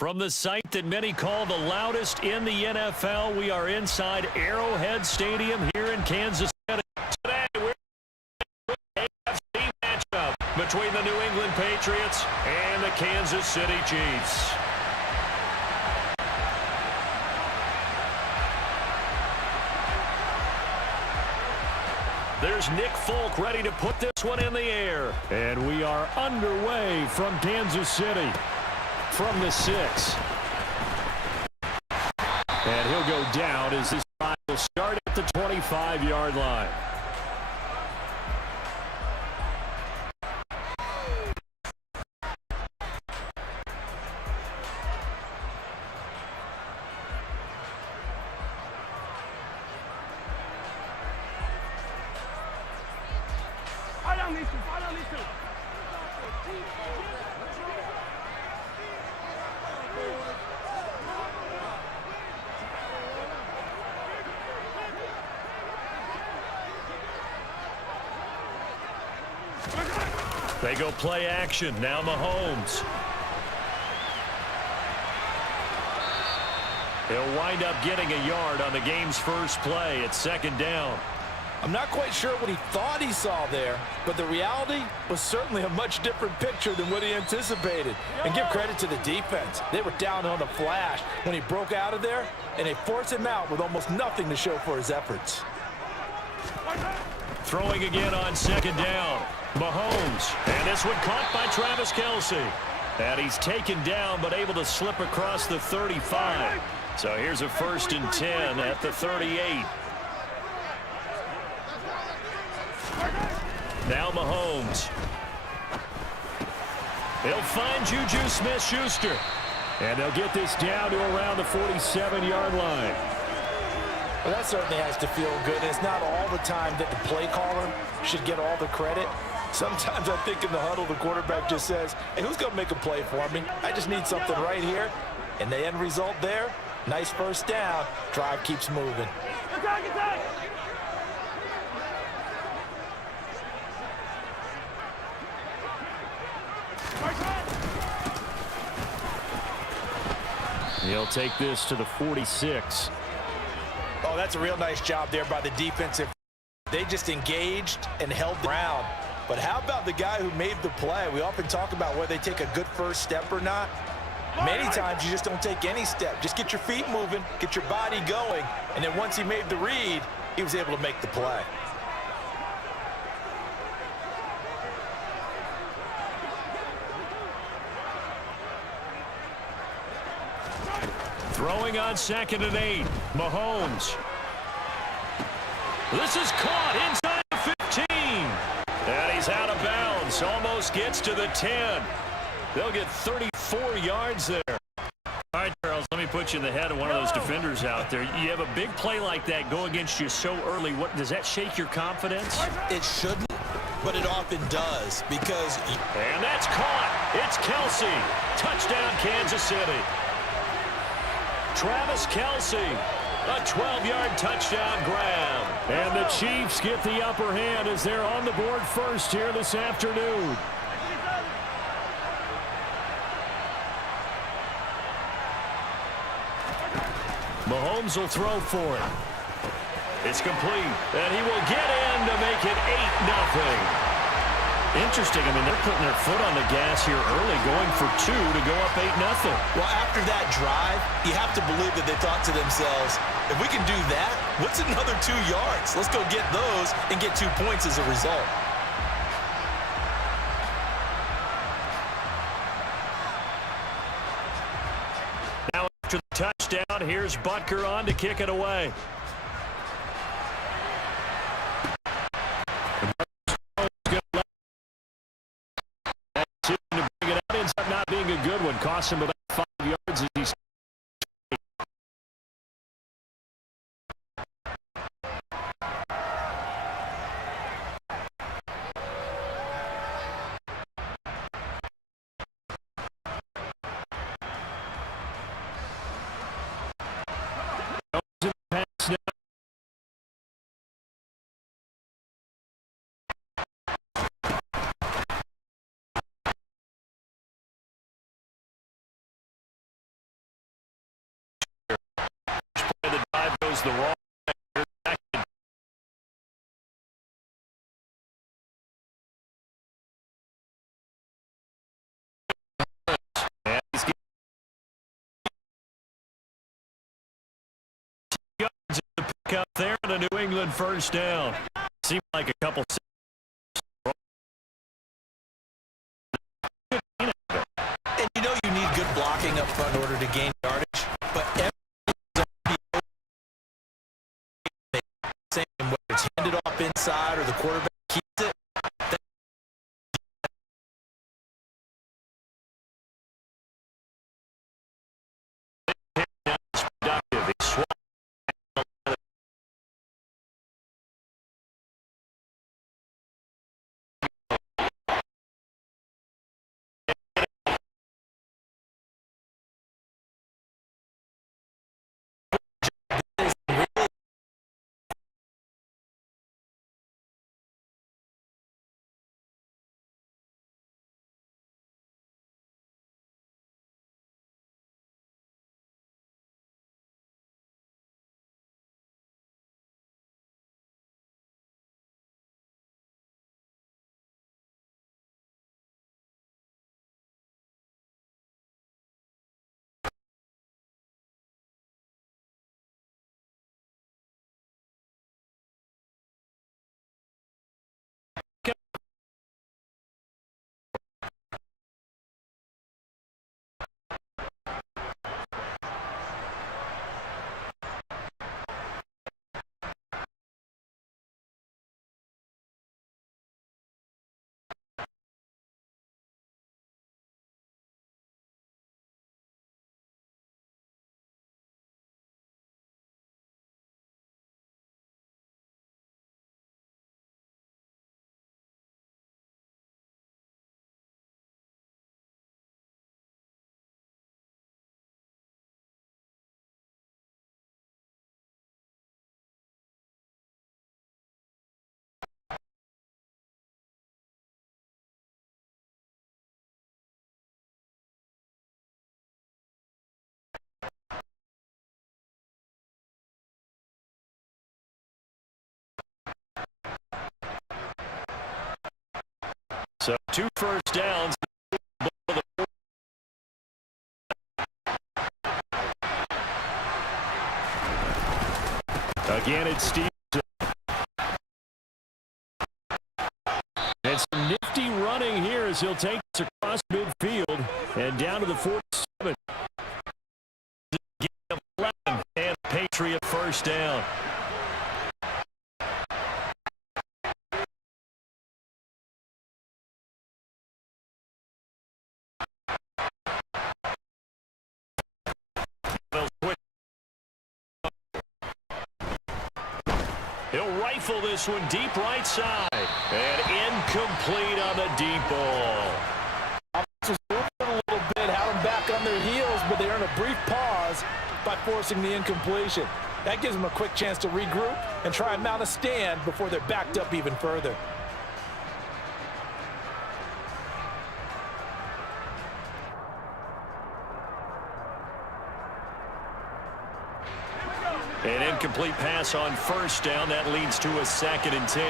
From the site that many call the loudest in the NFL, we are inside Arrowhead Stadium here in Kansas City. Today, we're in the AFC matchup between the New England Patriots and the Kansas City Chiefs. There's Nick Folk ready to put this one in the air. And we are underway from Kansas City. From the 6. And he'll go down as this drive will start at the 25-yard line. They go play action. Now Mahomes. He'll wind up getting a yard on the game's first play at second down. I'm not quite sure what he thought he saw there, but the reality was certainly a much different picture than what he anticipated. And give credit to the defense. They were down on the flash when he broke out of there, and they forced him out with almost nothing to show for his efforts. Throwing again on second down. Mahomes. And this one caught by Travis Kelce. And he's taken down but able to slip across the 35. So here's a 1st and 10 at the 38. Now Mahomes. He'll find Juju Smith-Schuster. And they'll get this down to around the 47-yard line. Well, that certainly has to feel good. It's not all the time that the play caller should get all the credit. Sometimes I think in the huddle, the quarterback just says, hey, who's going to make a play for me? I just need something right here. And the end result there, nice first down. Drive keeps moving. He'll take this to the 46. Oh, that's a real nice job there by the defensive. They just engaged and held the ground. But how about the guy who made the play? We often talk about whether they take a good first step or not. Many times you just don't take any step. Just get your feet moving, get your body going, and then once he made the read, he was able to make the play. Throwing on 2nd and 8. Mahomes. This is caught inside the 15. And he's out of bounds. Almost gets to the 10. They'll get 34 yards there. All right, Charles, let me put you in the head of one of those defenders out there. You have a big play like that go against you so early. What does that shake your confidence? It shouldn't, but it often does because... And that's caught. It's Kelce. Touchdown, Kansas City. Travis Kelce, a 12-yard touchdown grab. And the Chiefs get the upper hand as they're on the board first here this afternoon. Mahomes will throw for it. It's complete, and he will get in to make it 8-0. Interesting. I mean, they're putting their foot on the gas here early, going for 2 to go up 8-0. Well, after that drive, you have to believe that they thought to themselves, if we can do that, what's another 2 yards? Let's go get those and get 2 points as a result. Now after the touchdown, here's Butker on to kick it away. Not being a good one, cost him about 5 yards as he's was the wrong. And he's getting yards to pick up there on a New England first down. Seemed like a couple. And you know you need good blocking up front in order to gain yardage, but same whether it's handed off inside or the quarterback keeps it. So 2 first downs. Again, it's Steve. And some nifty running here as he'll take this across midfield and down to the 47. Give 11 and Patriot first down. He'll rifle this one deep right side. And incomplete on the deep ball. Just moving a little bit, had them back on their heels, but they earn a brief pause by forcing the incompletion. That gives them a quick chance to regroup and try and mount a stand before they're backed up even further. An incomplete pass on first down. That leads to a 2nd and 10.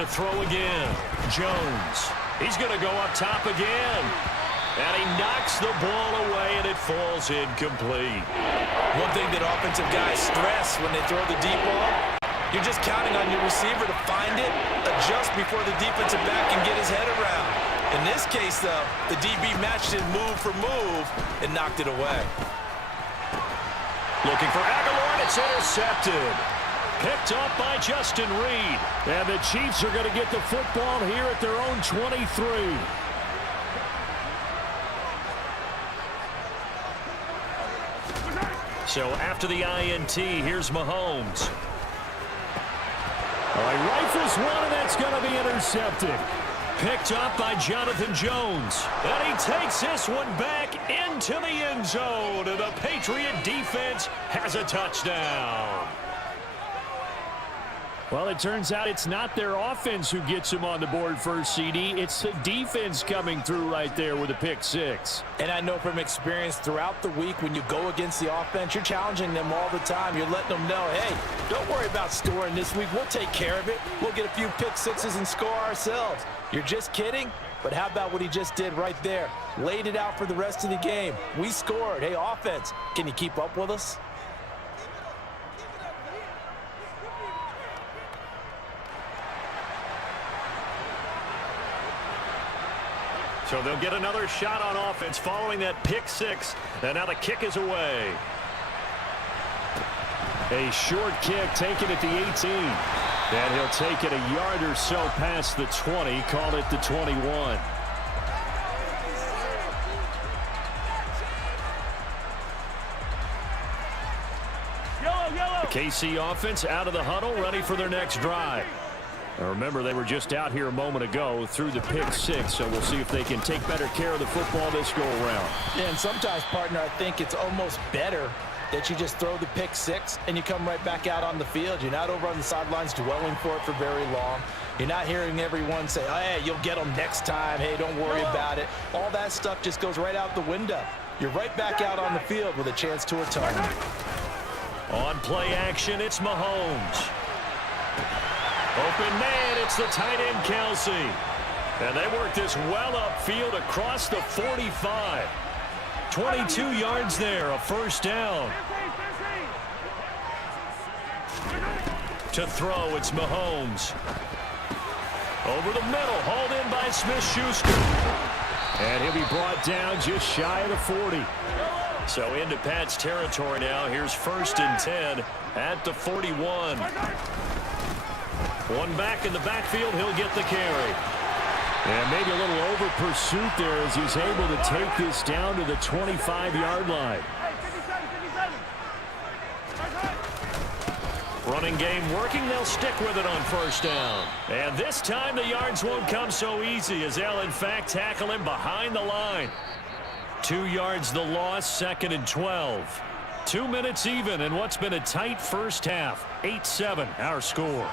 To throw again. Jones. He's going to go up top again. And he knocks the ball away, and it falls incomplete. One thing that offensive guys stress when they throw the deep ball, you're just counting on your receiver to find it, adjust before the defensive back can get his head around. In this case, though, the DB matched it move for move and knocked it away. Looking for Aguilar, and it's intercepted. Picked up by Justin Reed. And the Chiefs are going to get the football here at their own 23. So after the INT, here's Mahomes. All right, rifles one, and that's going to be intercepted. Picked up by Jonathan Jones. And he takes this one back into the end zone. And the Patriot defense has a touchdown. Well, it turns out it's not their offense who gets them on the board first, CD. It's the defense coming through right there with a pick six. And I know from experience throughout the week when you go against the offense, you're challenging them all the time. You're letting them know, hey, don't worry about scoring this week. We'll take care of it. We'll get a few pick sixes and score ourselves. You're just kidding? But how about what he just did right there? Laid it out for the rest of the game. We scored. Hey, offense, can you keep up with us? So they'll get another shot on offense following that pick six. And now the kick is away. A short kick taken at the 18. And he'll take it a yard or so past the 20. Call it the 21. The KC offense out of the huddle, ready for their next drive. Now remember, they were just out here a moment ago through the pick six, so we'll see if they can take better care of the football this go around. Yeah, and sometimes, partner, I think it's almost better that you just throw the pick six and you come right back out on the field. You're not over on the sidelines dwelling for it for very long. You're not hearing everyone say, oh, hey, you'll get them next time. Hey, don't worry about it. All that stuff just goes right out the window. You're right back out on the field with a chance to atone. On play action, it's Mahomes. Open man, it's the tight end, Kelsey. And they work this well upfield across the 45. 22 yards there, a first down. To throw, it's Mahomes. Over the middle, hauled in by Smith-Schuster. And he'll be brought down just shy of the 40. So into Pat's territory now. Here's 1st and 10 at the 41. One back in the backfield, he'll get the carry. And maybe a little over pursuit there as he's able to take this down to the 25-yard line. Running game working, they'll stick with it on 1st down. And this time the yards won't come so easy as they'll in fact tackle him behind the line. 2 yards the loss, 2nd and 12. 2 minutes even in what's been a tight first half. 8-7 our score.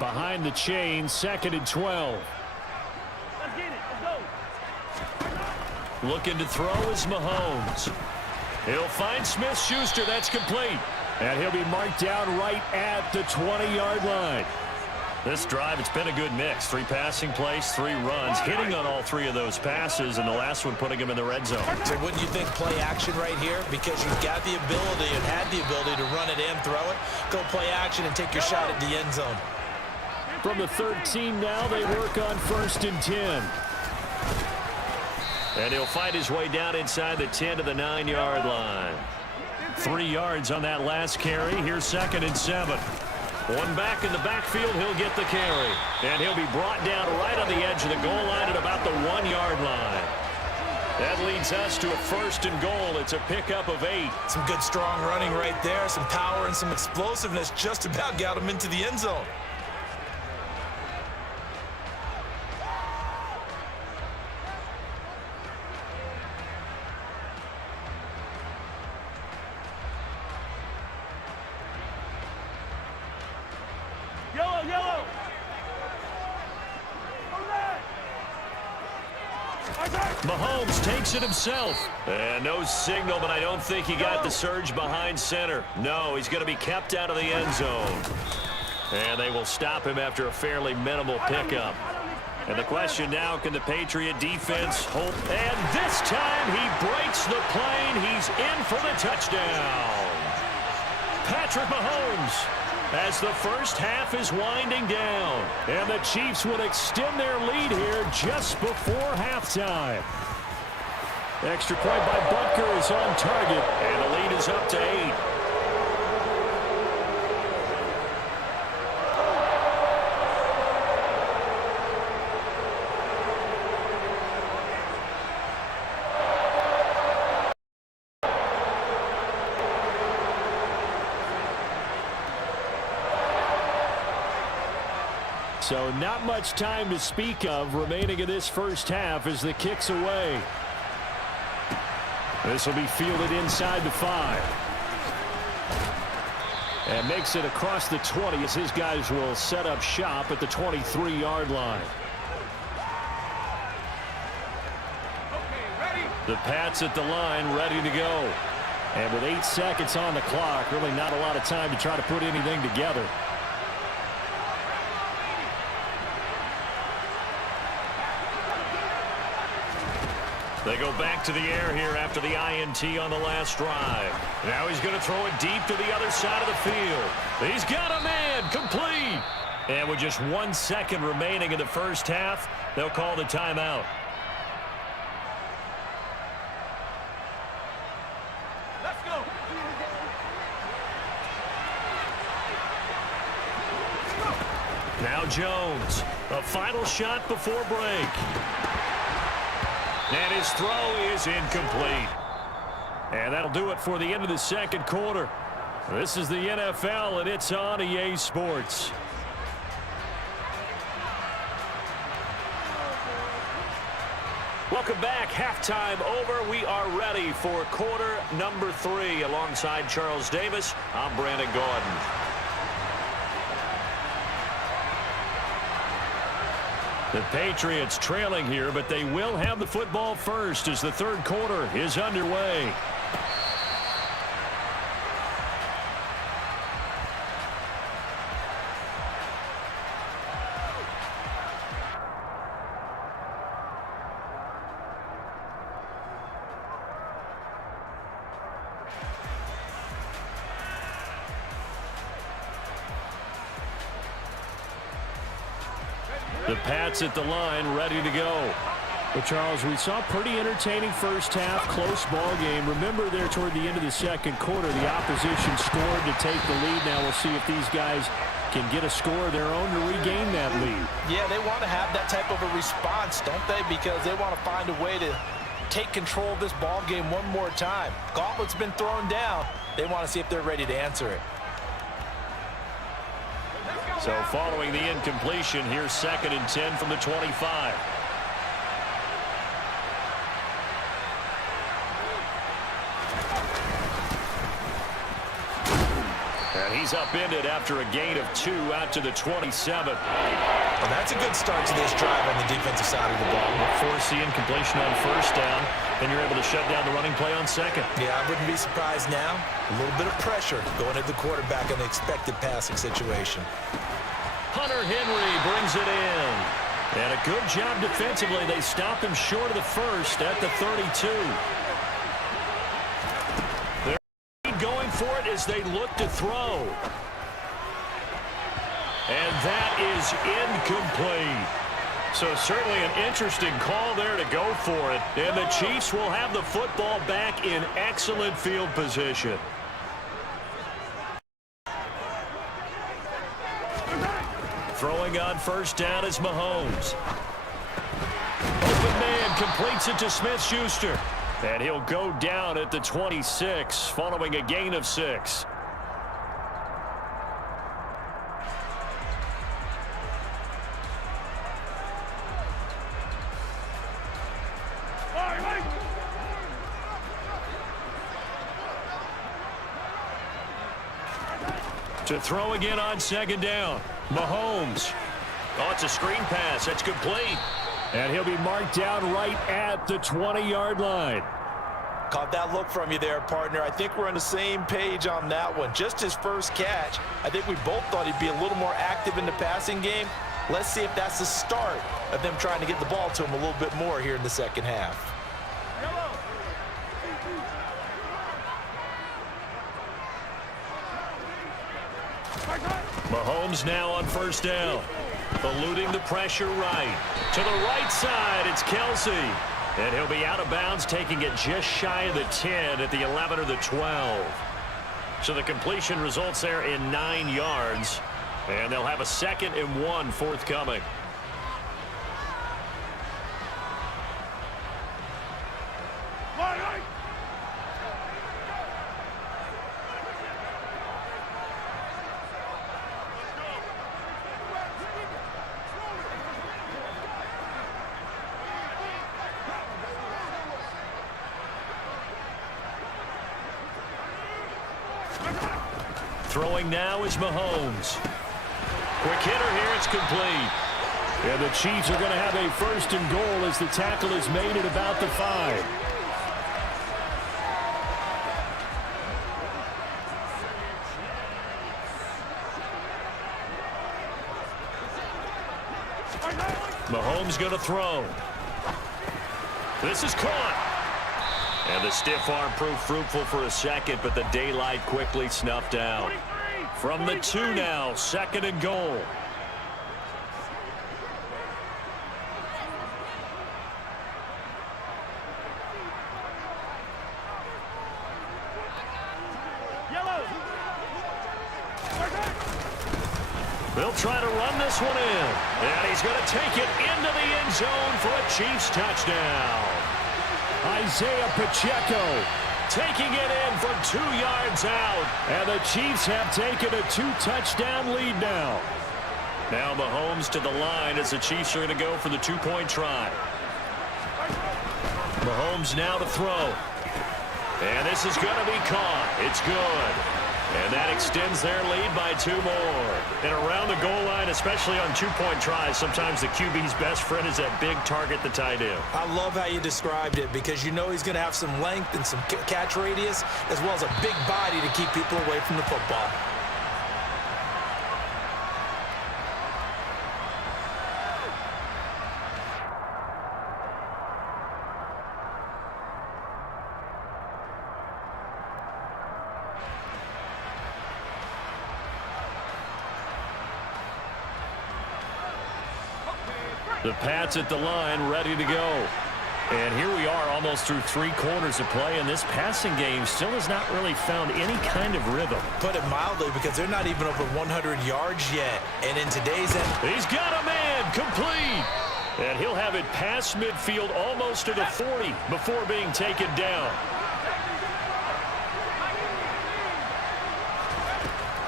Behind the chain, 2nd and 12. Let's get it. Let's go. Looking to throw is Mahomes. He'll find Smith-Schuster. That's complete. And he'll be marked down right at the 20-yard line. This drive, it's been a good mix. 3 passing plays, 3 runs, hitting on all 3 of those passes, and the last one putting him in the red zone. So wouldn't you think play action right here? Because you've got the ability and had the ability to run it and throw it. Go play action and take your shot at the end zone. From the 13 now, they work on 1st and 10. And he'll fight his way down inside the 10 to the 9-yard line. 3 yards on that last carry. Here's 2nd and 7. One back in the backfield, he'll get the carry. And he'll be brought down right on the edge of the goal line at about the 1-yard line. That leads us to a 1st and goal. It's a pickup of 8. Some good strong running right there. Some power and some explosiveness just about got him into the end zone. Yellow. Mahomes takes it himself. And no signal, but I don't think he got the surge behind center. No, he's going to be kept out of the end zone. And they will stop him after a fairly minimal pickup. And the question now, can the Patriot defense hold? And this time he breaks the plane. He's in for the touchdown. Patrick Mahomes, as the first half is winding down. And the Chiefs would extend their lead here just before halftime. Extra point by Butker is on target, and the lead is up to 8. So not much time to speak of remaining in this first half as the kick's away. This will be fielded inside the 5. And makes it across the 20 as his guys will set up shop at the 23-yard line. The Pats at the line, ready to go. And with 8 seconds on the clock, really not a lot of time to try to put anything together. They go back to the air here after the INT on the last drive. Now he's going to throw it deep to the other side of the field. He's got a man, complete. And with just 1 second remaining in the first half, they'll call the timeout. Let's go. Now Jones, a final shot before break. And his throw is incomplete. And that'll do it for the end of the second quarter. This is the NFL, and it's on EA Sports. Welcome back. Halftime over. We are ready for quarter number 3. Alongside Charles Davis, I'm Brandon Gordon. The Patriots trailing here, but they will have the football first as the third quarter is underway. The Pats at the line, ready to go. But Charles, we saw a pretty entertaining first half, close ball game. Remember there toward the end of the second quarter, the opposition scored to take the lead. Now we'll see if these guys can get a score of their own to regain that lead. Yeah, they want to have that type of a response, don't they? Because they want to find a way to take control of this ball game one more time. Gauntlet's been thrown down. They want to see if they're ready to answer it. So following the incompletion, here's 2nd and 10 from the 25. And he's upended after a gain of 2 out to the 27. Well, that's a good start to this drive on the defensive side of the ball. Force the incompletion on first down, and you're able to shut down the running play on second. Yeah, I wouldn't be surprised now. A little bit of pressure going at the quarterback in the expected passing situation. Hunter Henry brings it in. And a good job defensively. They stop him short of the first at the 32. They're going for it as they look to throw. And that is incomplete. So certainly an interesting call there to go for it. And the Chiefs will have the football back in excellent field position. Throwing on first down is Mahomes. Open man completes it to Smith-Schuster. And he'll go down at the 26 following a gain of 6. To throw again on second down. Mahomes. Oh, it's a screen pass. That's complete. And he'll be marked down right at the 20-yard line. Caught that look from you there, partner. I think we're on the same page on that one. Just his first catch, I think we both thought he'd be a little more active in the passing game. Let's see if that's the start of them trying to get the ball to him a little bit more here in the second half. Mahomes now on first down. Eluding the pressure right. To the right side, it's Kelsey. And he'll be out of bounds, taking it just shy of the 10 at the 11 or the 12. So the completion results there in 9 yards. And they'll have a 2nd and 1 forthcoming. Throwing now is Mahomes. Quick hitter here. It's complete. And the Chiefs are going to have a first and goal as the tackle is made at about the 5. Mahomes going to throw. This is caught. And the stiff arm proved fruitful for a second, but the daylight quickly snuffed out. From the 2 now, second and goal. They'll try to run this one in. And he's going to take it into the end zone for a Chiefs touchdown. Isaiah Pacheco Taking it in from 2 yards out. And the Chiefs have taken a 2-touchdown lead now. Now Mahomes to the line as the Chiefs are going to go for the 2-point try. Mahomes now to throw. And this is going to be caught. It's good. And that extends their lead by 2 more. And around the goal line, especially on 2-point tries, sometimes the QB's best friend is that big target, the tight end. I love how you described it because you know he's going to have some length and some catch radius as well as a big body to keep people away from the football. The Pats at the line, ready to go. And here we are almost through 3 quarters of play, and this passing game still has not really found any kind of rhythm. Put it mildly, because they're not even over 100 yards yet. And in today's he's got a man complete. And he'll have it past midfield almost to the 40 before being taken down.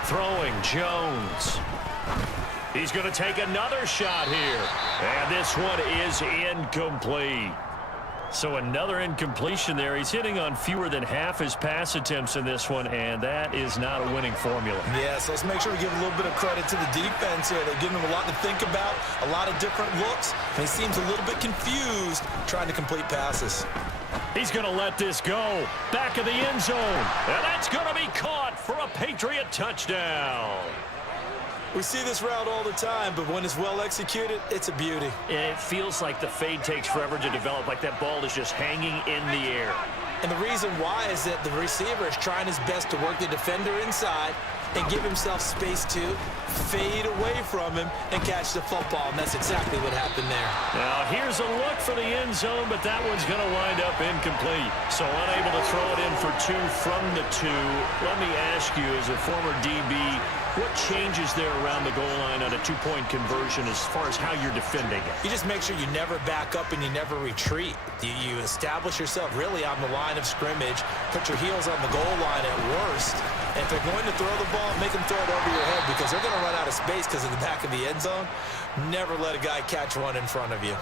Throwing Jones. He's going to take another shot here. And this one is incomplete. So another incompletion there. He's hitting on fewer than half his pass attempts in this one, and that is not a winning formula. Yes, let's make sure we give a little bit of credit to the defense here. They're giving them a lot to think about, a lot of different looks. And he seems a little bit confused trying to complete passes. He's going to let this go. Back of the end zone. And that's going to be caught for a Patriot touchdown. We see this route all the time, but when it's well executed, it's a beauty. It feels like the fade takes forever to develop, like that ball is just hanging in the air. And the reason why is that the receiver is trying his best to work the defender inside and give himself space to fade away from him and catch the football, and that's exactly what happened there. Now, here's a look for the end zone, but that one's going to wind up incomplete. So unable to throw it in for 2 from the 2. Let me ask you, as a former DB, what changes there around the goal line on a 2-point conversion as far as how you're defending it? You just make sure you never back up and you never retreat. You establish yourself really on the line of scrimmage, put your heels on the goal line at worst. And if they're going to throw the ball, make them throw it over your head because they're going to run out of space because of the back of the end zone. Never let a guy catch one in front of you.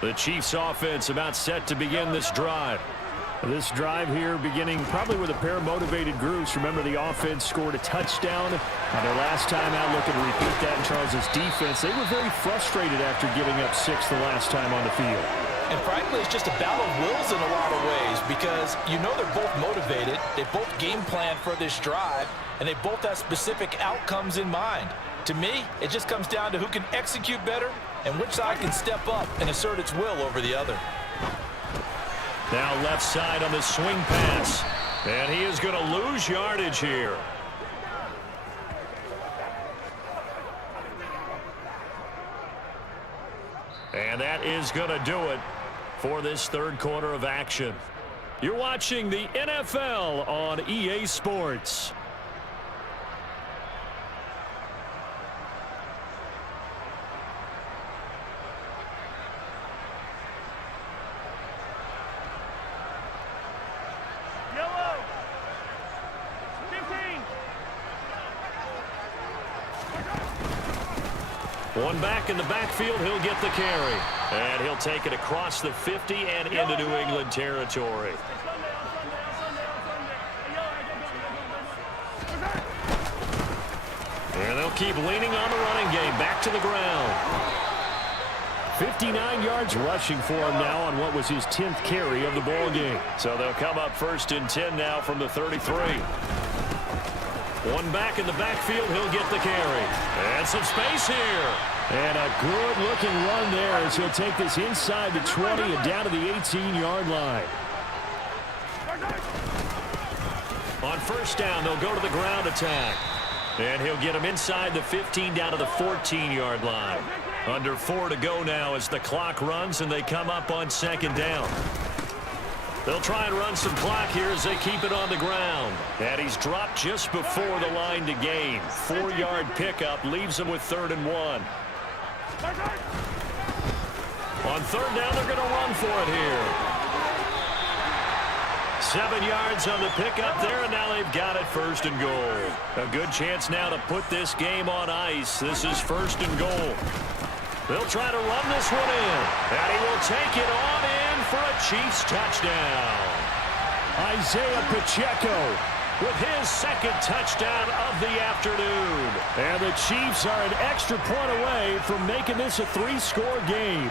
The Chiefs offense about set to begin this drive. This drive here beginning probably with a pair of motivated groups. Remember, the offense scored a touchdown on their last time out, looking to repeat that in Charles's defense. They were very frustrated after giving up 6 the last time on the field. And frankly, it's just a battle of wills in a lot of ways because you know they're both motivated. They both game plan for this drive, and they both have specific outcomes in mind. To me, it just comes down to who can execute better and which side can step up and assert its will over the other. Now left side on the swing pass. And he is going to lose yardage here. And that is going to do it for this 3rd quarter of action. You're watching the NFL on EA Sports. One back in the backfield, he'll get the carry. And he'll take it across the 50 and into New England territory. And they'll keep leaning on the running game. Back to the ground. 59 yards rushing for him now on what was his 10th carry of the ball game. So they'll come up 1st and 10 now from the 33. One back in the backfield, he'll get the carry. And some space here. And a good-looking run there as he'll take this inside the 20 and down to the 18-yard line. On 1st down, they'll go to the ground attack. And he'll get him inside the 15 down to the 14-yard line. Under 4 to go now as the clock runs and they come up on 2nd down. They'll try and run some clock here as they keep it on the ground. And he's dropped just before the line to gain. 4-yard pickup leaves him with 3rd and 1. On 3rd down, they're going to run for it here. 7 yards on the pickup there, and now they've got it 1st and goal. A good chance now to put this game on ice. This is 1st and goal. They'll try to run this one in, and he will take it on in for a Chiefs touchdown. Isaiah Pacheco with his 2nd touchdown of the afternoon. And the Chiefs are an extra point away from making this a 3-score game.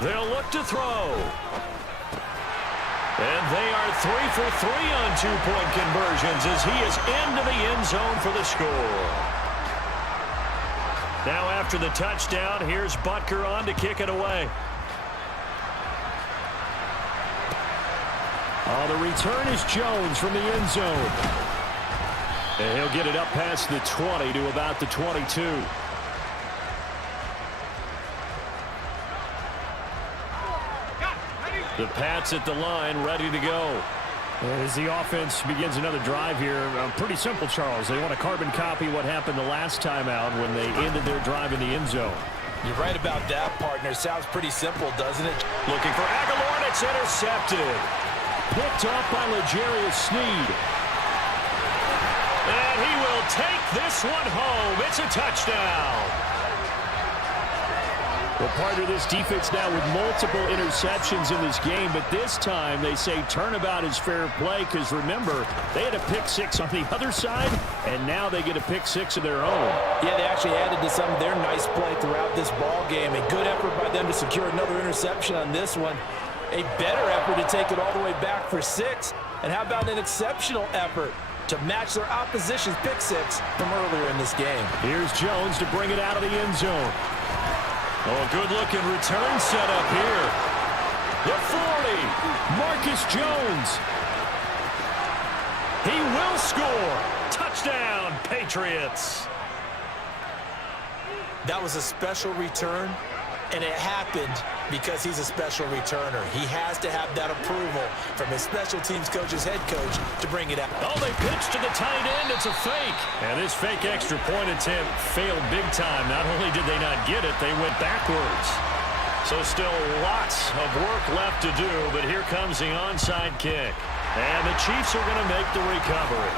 They'll look to throw. And they are 3 for 3 on 2-point conversions as he is into the end zone for the score. Now after the touchdown, here's Butker on to kick it away. Oh, the return is Jones from the end zone. And he'll get it up past the 20 to about the 22. The Pats at the line, ready to go. As the offense begins another drive here, pretty simple, Charles. They want to carbon copy what happened the last time out when they ended their drive in the end zone. You're right about that, partner. Sounds pretty simple, doesn't it? Looking for Aguilar, and it's intercepted. Picked off by L'Jarius Sneed. And he will take this one home. It's a touchdown. Well, partner, this defense now with multiple interceptions in this game, but this time they say turnabout is fair play because, remember, they had a pick-6 on the other side, and now they get a pick-6 of their own. Yeah, they actually added to some of their nice play throughout this ball game. A good effort by them to secure another interception on this one. A better effort to take it all the way back for 6. And how about an exceptional effort to match their opposition's pick-6 from earlier in this game? Here's Jones to bring it out of the end zone. Oh, good-looking return set up here. The 40. Marcus Jones. He will score. Touchdown, Patriots. That was a special return, and it happened because he's a special returner. He has to have that approval from his special teams coach's head coach to bring it out. Oh, they pitch to the tight end. It's a fake. And this fake extra point attempt failed big time. Not only did they not get it, they went backwards. So still lots of work left to do, but here comes the onside kick. And the Chiefs are going to make the recovery.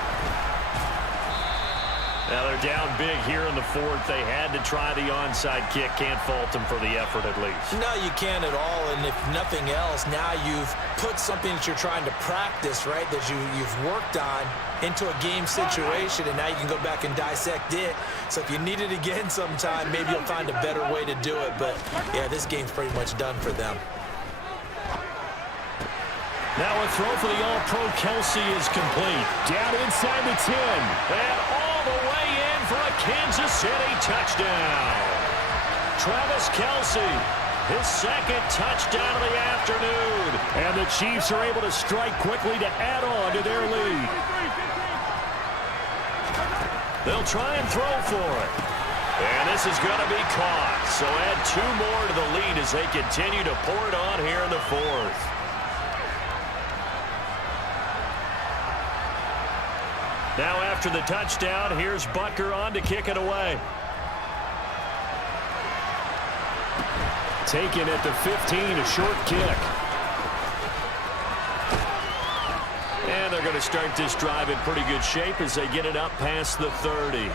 Now they're down big here in the 4th. They had to try the onside kick. Can't fault them for the effort at least. No, you can't at all. And if nothing else, now you've put something that you're trying to practice, right, that you've worked on into a game situation, and now you can go back and dissect it. So if you need it again sometime, maybe you'll find a better way to do it. But, yeah, this game's pretty much done for them. Now a throw for the All-Pro Kelsey is complete. Down inside the 10. And all the way in for a Kansas City touchdown. Travis Kelsey, his 2nd touchdown of the afternoon. And the Chiefs are able to strike quickly to add on to their lead. They'll try and throw for it. And this is going to be caught. So add 2 more to the lead as they continue to pour it on here in the 4th. Now after the touchdown, here's Butker on to kick it away. Taken at the 15, a short kick. And they're going to start this drive in pretty good shape as they get it up past the 30.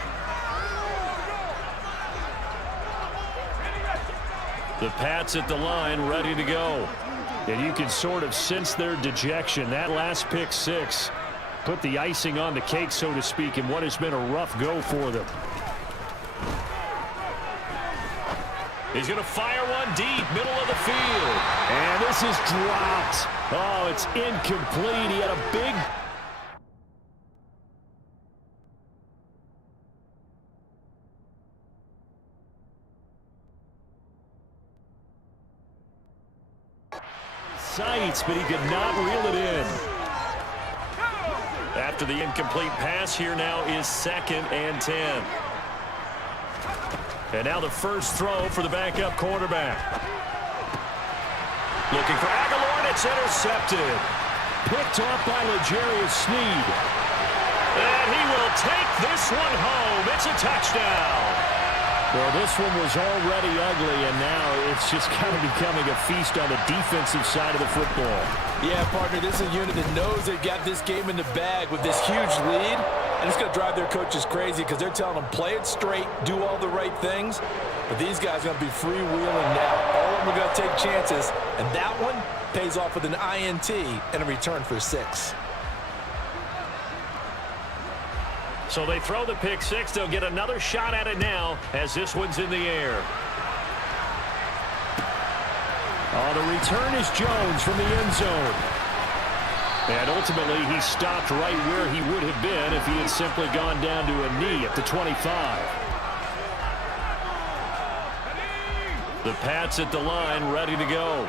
The Pats at the line, ready to go. And you can sort of sense their dejection. That last pick six put the icing on the cake, so to speak, in what has been a rough go for them. He's going to fire one deep, middle of the field. And this is dropped. Oh, it's incomplete. He had a big... sights, but he could not reel it in. After the incomplete pass, here now is 2nd and 10. And now the first throw for the backup quarterback. Looking for Aguilar, and it's intercepted. Picked off by L'Jarius Sneed. And he will take this one home. It's a touchdown. Well, this one was already ugly, and now it's just kind of becoming a feast on the defensive side of the football. Yeah, partner, this is a unit that knows they've got this game in the bag with this huge lead, and it's going to drive their coaches crazy because they're telling them, play it straight, do all the right things. But these guys are going to be freewheeling now. All of them are going to take chances, and that one pays off with an INT and a return for 6. So they throw the pick six. They'll get another shot at it now as this one's in the air. Oh, the return is Jones from the end zone. And ultimately, he stopped right where he would have been if he had simply gone down to a knee at the 25. The Pats at the line, ready to go.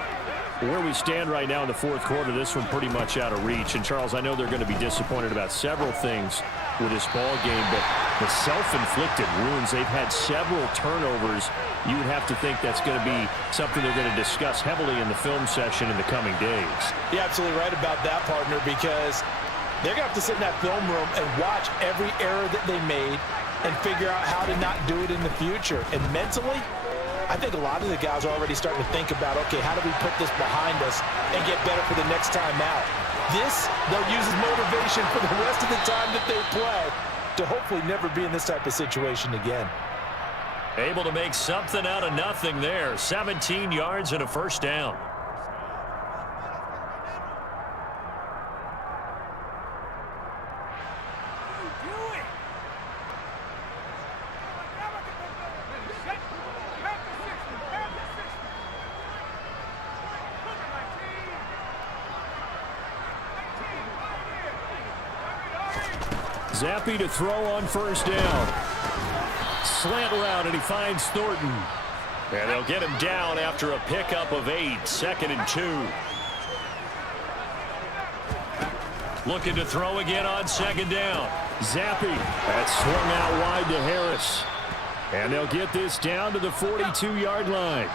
Where we stand right now in the fourth quarter, this one pretty much out of reach. And, Charles, I know they're going to be disappointed about several things with this ball game, but the self-inflicted wounds, they've had several turnovers. You would have to think that's going to be something they're going to discuss heavily in the film session in the coming days. You're absolutely right about that, partner, because they're going to have to sit in that film room and watch every error that they made and figure out how to not do it in the future. And mentally, I think a lot of the guys are already starting to think about, okay, how do we put this behind us and get better for the next time out? This, they'll use as motivation for the rest of the time that they play to hopefully never be in this type of situation again. Able to make something out of nothing there. 17 yards and a first down. Zappi to throw on first down. Slant route, and he finds Thornton. And they'll get him down after a pickup of 8. 2nd and 2. Looking to throw again on 2nd down. Zappi. That's swung out wide to Harris. And they'll get this down to the 42-yard line.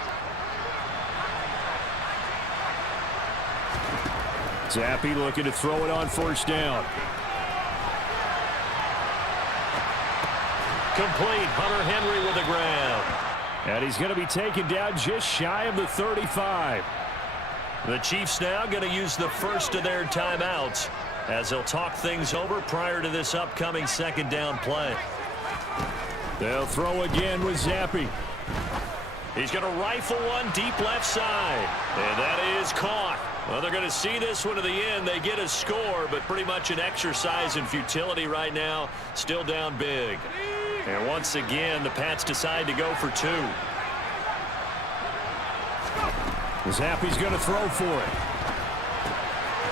Zappi looking to throw it on first down. Complete. Hunter Henry with the ground. And he's going to be taken down just shy of the 35. The Chiefs now going to use the first of their timeouts as they'll talk things over prior to this upcoming 2nd down play. They'll throw again with Zappi. He's going to rifle one deep left side. And that is caught. Well, they're going to see this one to the end. They get a score, but pretty much an exercise in futility right now. Still down big. And once again, the Pats decide to go for 2. Zappi's going to throw for it.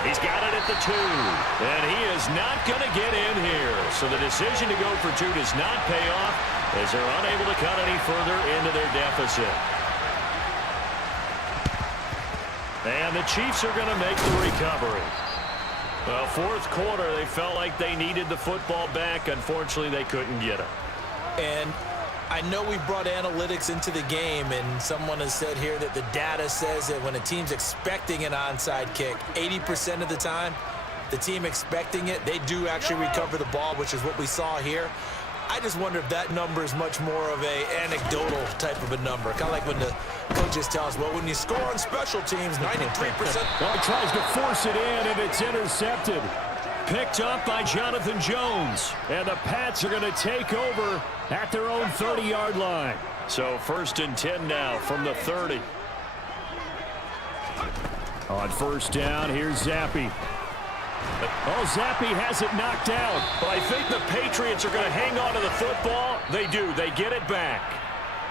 He's got it at the 2. And he is not going to get in here. So the decision to go for 2 does not pay off as they're unable to cut any further into their deficit. And the Chiefs are going to make the recovery. Well, fourth quarter, they felt like they needed the football back. Unfortunately, they couldn't get it. And I know we brought analytics into the game, and someone has said here that the data says that when a team's expecting an onside kick, 80% of the time, the team expecting it, they do actually recover the ball, which is what we saw here. I just wonder if that number is much more of a anecdotal type of a number. Kind of like when the coaches tell us, well, when you score on special teams, 93%. Well, he tries to force it in, and it's intercepted. Picked up by Jonathan Jones. And the Pats are going to take over at their own 30-yard line. So 1st and 10 now from the 30. On 1st down, here's Zappi. Oh, Zappi has it knocked out. But I think the Patriots are going to hang on to the football. They do. They get it back.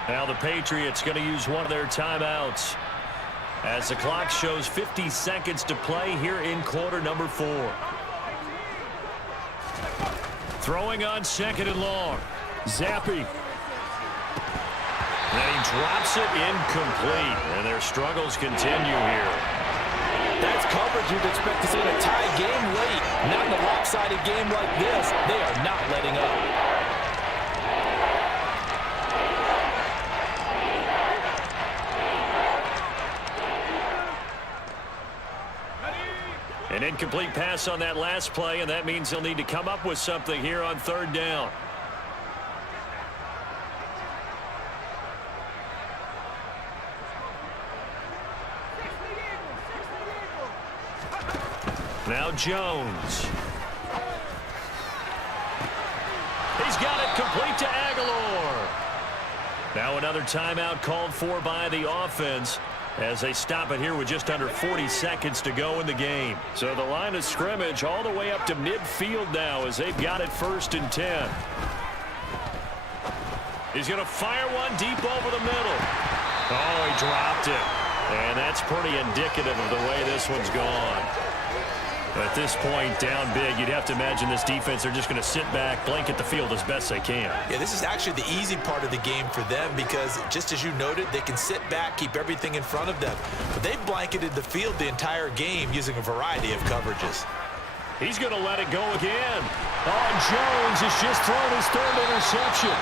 Now the Patriots going to use one of their timeouts as the clock shows 50 seconds to play here in quarter number 4. Throwing on 2nd and long. Zappi. And he drops it incomplete. And their struggles continue here. That's coverage you'd expect to see in a tie game late. Not in a lopsided game like this. They are not letting up. An incomplete pass on that last play, and that means he'll need to come up with something here on 3rd down. Now Jones. He's got it complete to Aguilar. Now another timeout called for by the offense as they stop it here with just under 40 seconds to go in the game. So the line of scrimmage all the way up to midfield now as they've got it 1st and 10. He's going to fire one deep over the middle. Oh, he dropped it. And that's pretty indicative of the way this one's gone. At this point, down big, you'd have to imagine this defense, they're just going to sit back, blanket the field as best they can. Yeah, this is actually the easy part of the game for them because, just as you noted, they can sit back, keep everything in front of them. But they've blanketed the field the entire game using a variety of coverages. He's going to let it go again. Oh, Jones has just thrown his 3rd interception.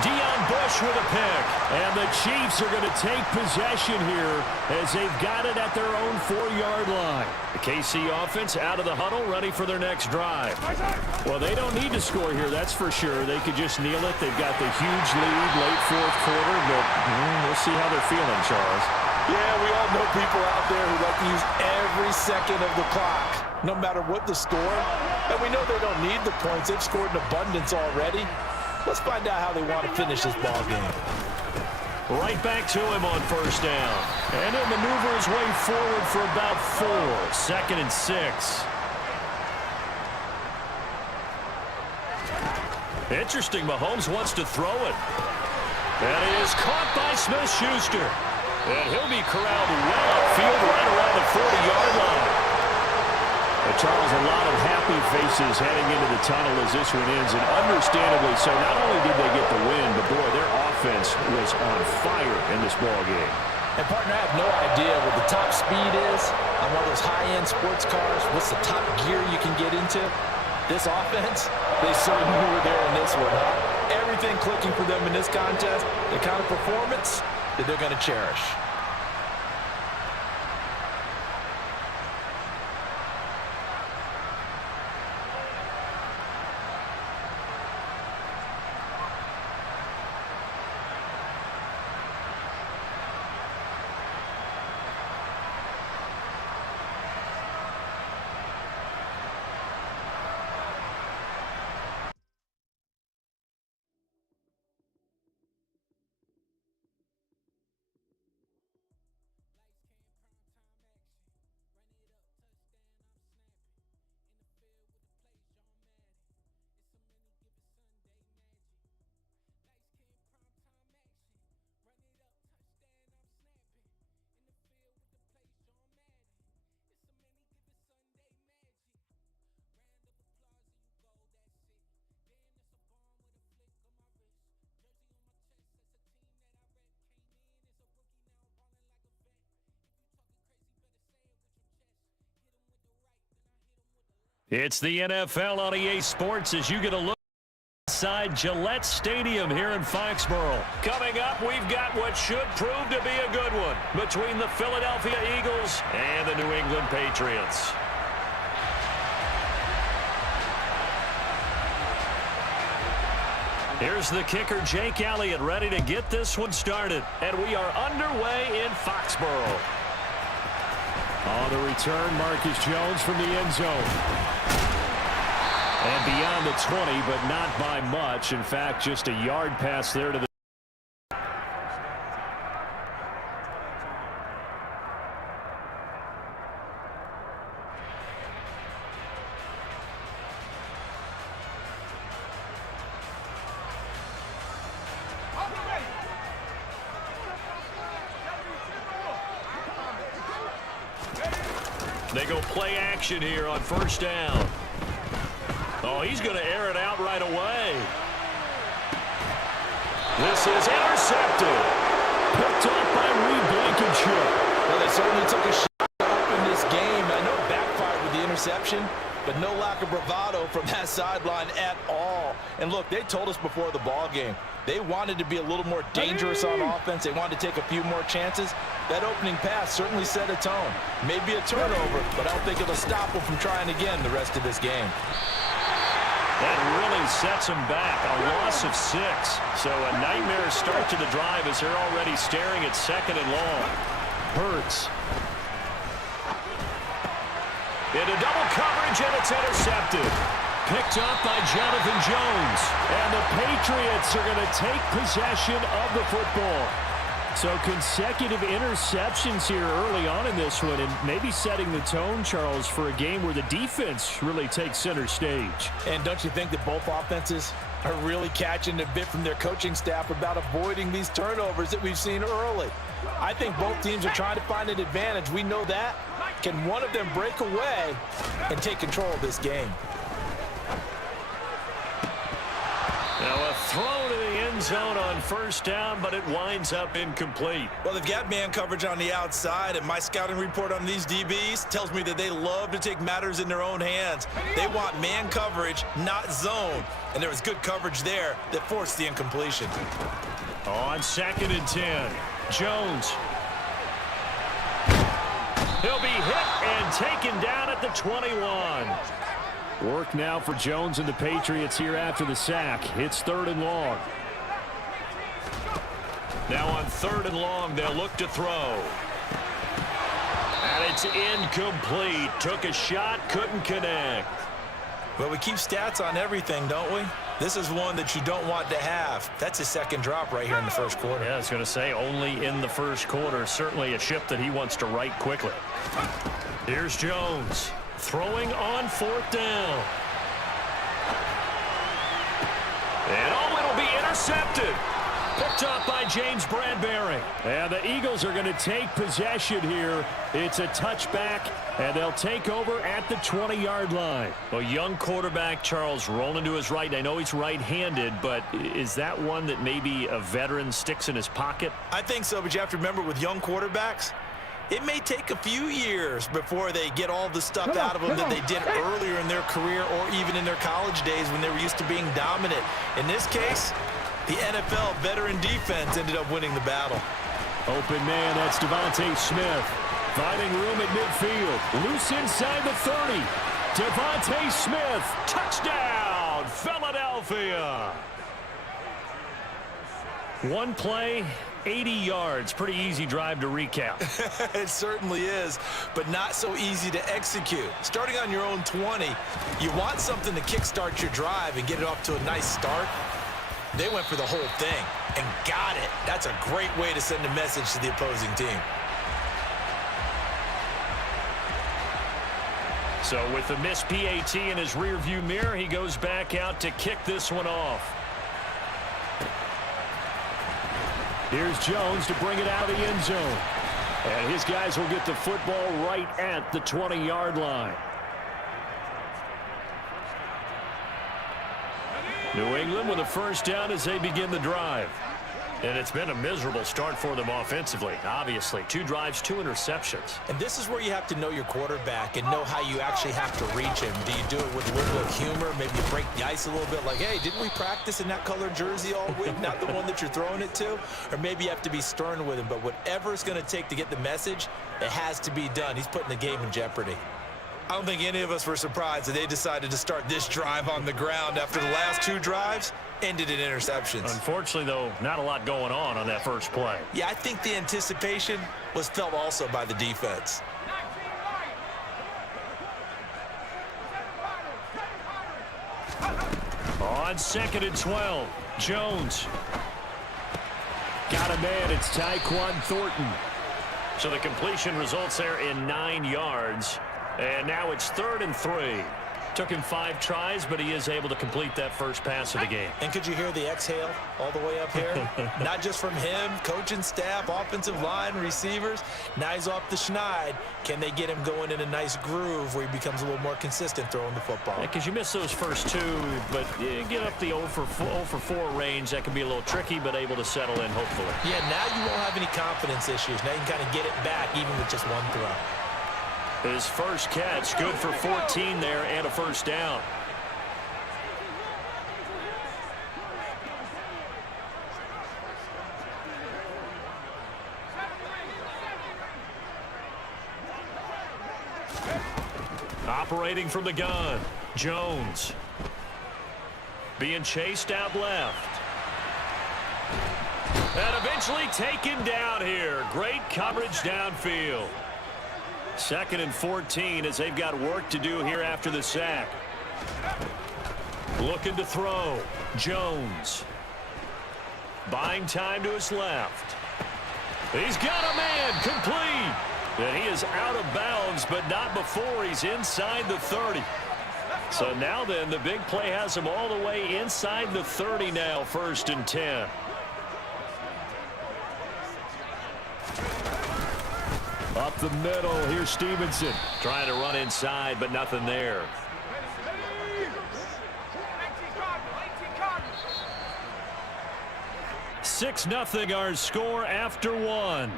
Deion Bush with a pick. And the Chiefs are going to take possession here as they've got it at their own 4-yard line. The KC offense out of the huddle, ready for their next drive. Well, they don't need to score here, that's for sure. They could just kneel it. They've got the huge lead late 4th quarter, but we'll see how they're feeling, Charles. Yeah, we all know people out there who like to use every second of the clock, no matter what the score. And we know they don't need the points. They've scored in abundance already. Let's find out how they want to finish this ball game. Right back to him on 1st down. And he'll maneuver his way forward for about 4. 2nd and 6. Interesting, Mahomes wants to throw it. And it is caught by Smith-Schuster. And he'll be corralled well upfield right around the 40-yard line. Charles, a lot of happy faces heading into the tunnel as this one ends, and understandably so. Not only did they get the win, but boy, their offense was on fire in this ball game. And partner, I have no idea what the top speed is on one of those high-end sports cars. What's the top gear you can get into? This offense, they certainly were there in this one, huh? Everything clicking for them in this contest, the kind of performance that they're going to cherish. It's the NFL on EA Sports as you get a look inside Gillette Stadium here in Foxborough. Coming up, we've got what should prove to be a good one between the Philadelphia Eagles and the New England Patriots. Here's the kicker, Jake Elliott, ready to get this one started. And we are underway in Foxborough. On the return, Marcus Jones from the end zone. And beyond the 20, but not by much. In fact, just a yard pass there to the... They go play action here on first down. Oh, he's going to air it out right away. This is intercepted. Picked up by Reed Blankenship. Well, they certainly took a shot to open this game. I know it backfired with the interception, but no lack of bravado from that sideline at all. And look, they told us before the ball game, they wanted to be a little more dangerous on offense. They wanted to take a few more chances. That opening pass certainly set a tone. Maybe a turnover, but I don't think it'll stop them from trying again the rest of this game. That really sets them back. A loss of 6. So a nightmare start to the drive as they're already staring at 2nd and long. Hurts. Into double coverage, and it's intercepted. Picked up by Jonathan Jones. And the Patriots are going to take possession of the football. So consecutive interceptions here early on in this one, and maybe setting the tone, Charles, for a game where the defense really takes center stage. And don't you think that both offenses are really catching a bit from their coaching staff about avoiding these turnovers that we've seen early? I think both teams are trying to find an advantage. We know that. Can one of them break away and take control of this game? Now a throw to the end zone on first down, but it winds up incomplete. Well, they've got man coverage on the outside, and my scouting report on these DBs tells me that they love to take matters in their own hands. They want man coverage, not zone. And there was good coverage there that forced the incompletion. On 2nd and 10, Jones. He'll be hit and taken down at the 21. Work now for Jones and the Patriots here after the sack. It's 3rd and long. Now on 3rd and long, they'll look to throw. And it's incomplete. Took a shot, couldn't connect. Well, we keep stats on everything, don't we? This is one that you don't want to have. That's his 2nd drop right here in the 1st quarter. Yeah, I was going to say only in the 1st quarter. Certainly a ship that he wants to right quickly. Here's Jones. Throwing on 4th down. And oh, it'll be intercepted. Picked up by James Bradbury. And the Eagles are going to take possession here. It's a touchback, and they'll take over at the 20-yard line. A young quarterback, Charles, rolling to his right. I know he's right-handed, but is that one that maybe a veteran sticks in his pocket? I think so, but you have to remember with young quarterbacks, it may take a few years before they get all the stuff out of them that they did earlier in their career or even in their college days when they were used to being dominant. In this case, the NFL veteran defense ended up winning the battle. Open man, that's Devontae Smith. Finding room at midfield. Loose inside the 30. Devontae Smith. Touchdown, Philadelphia. One play, 80 yards. Pretty easy drive to recap. It certainly is, but not so easy to execute. Starting on your own 20, you want something to kickstart your drive and get it off to a nice start. They went for the whole thing and got it. That's a great way to send a message to the opposing team. So with the missed PAT in his rearview mirror, he goes back out to kick this one off. Here's Jones to bring it out of the end zone. And his guys will get the football right at the 20-yard line. New England with a first down as they begin the drive. And it's been a miserable start for them offensively, obviously. 2 drives, 2 interceptions. And this is where you have to know your quarterback and know how you actually have to reach him. Do you do it with a little bit of humor? Maybe you break the ice a little bit like, hey, didn't we practice in that colored jersey all week? Not the one that you're throwing it to? Or maybe you have to be stern with him. But whatever it's going to take to get the message, it has to be done. He's putting the game in jeopardy. I don't think any of us were surprised that they decided to start this drive on the ground after the last 2 drives ended in interceptions. Unfortunately, though, not a lot going on that first play. Yeah, I think the anticipation was felt also by the defense. On 2nd and 12, Jones. Got a man, it's Tyquan Thornton. So the completion results there in 9 yards. And now it's 3rd and 3. Took him 5 tries, but he is able to complete that first pass of the game. And could you hear the exhale all the way up here? Not just from him, coaching staff, offensive line, receivers. Now he's off the schneid. Can they get him going in a nice groove where he becomes a little more consistent throwing the football? Because you miss those first 2, but you get up the 0 for 4 range. That can be a little tricky, but able to settle in, hopefully. Yeah, now you won't have any confidence issues. Now you can kind of get it back even with just one throw. His first catch, good for 14 there and a first down. Operating from the gun, Jones. Being chased out left. And eventually taken down here. Great coverage downfield. 2nd and 14 as they've got work to do here after the sack. Looking to throw. Jones. Buying time to his left. He's got a man complete. And he is out of bounds, but not before he's inside the 30. So now then, the big play has him all the way inside the 30 now, 1st and 10. Up the middle, here's Stevenson. Trying to run inside, but nothing there. Six nothing our score after 1.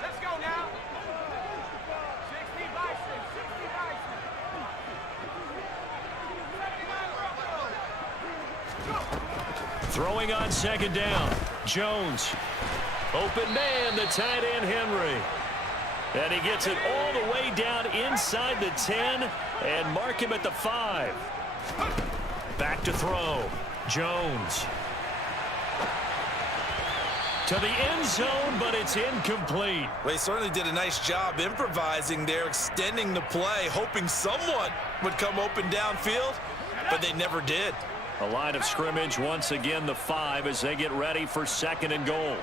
Let's go now. 60 Bison, 60 Bison. Throwing on 2nd down. Jones. Open man, the tight end Henry. And he gets it all the way down inside the 10 and mark him at the 5. Back to throw. Jones. To the end zone, but it's incomplete. Well, he certainly did a nice job improvising there, extending the play, hoping someone would come open downfield, but they never did. A line of scrimmage, once again the 5 as they get ready for 2nd and goal.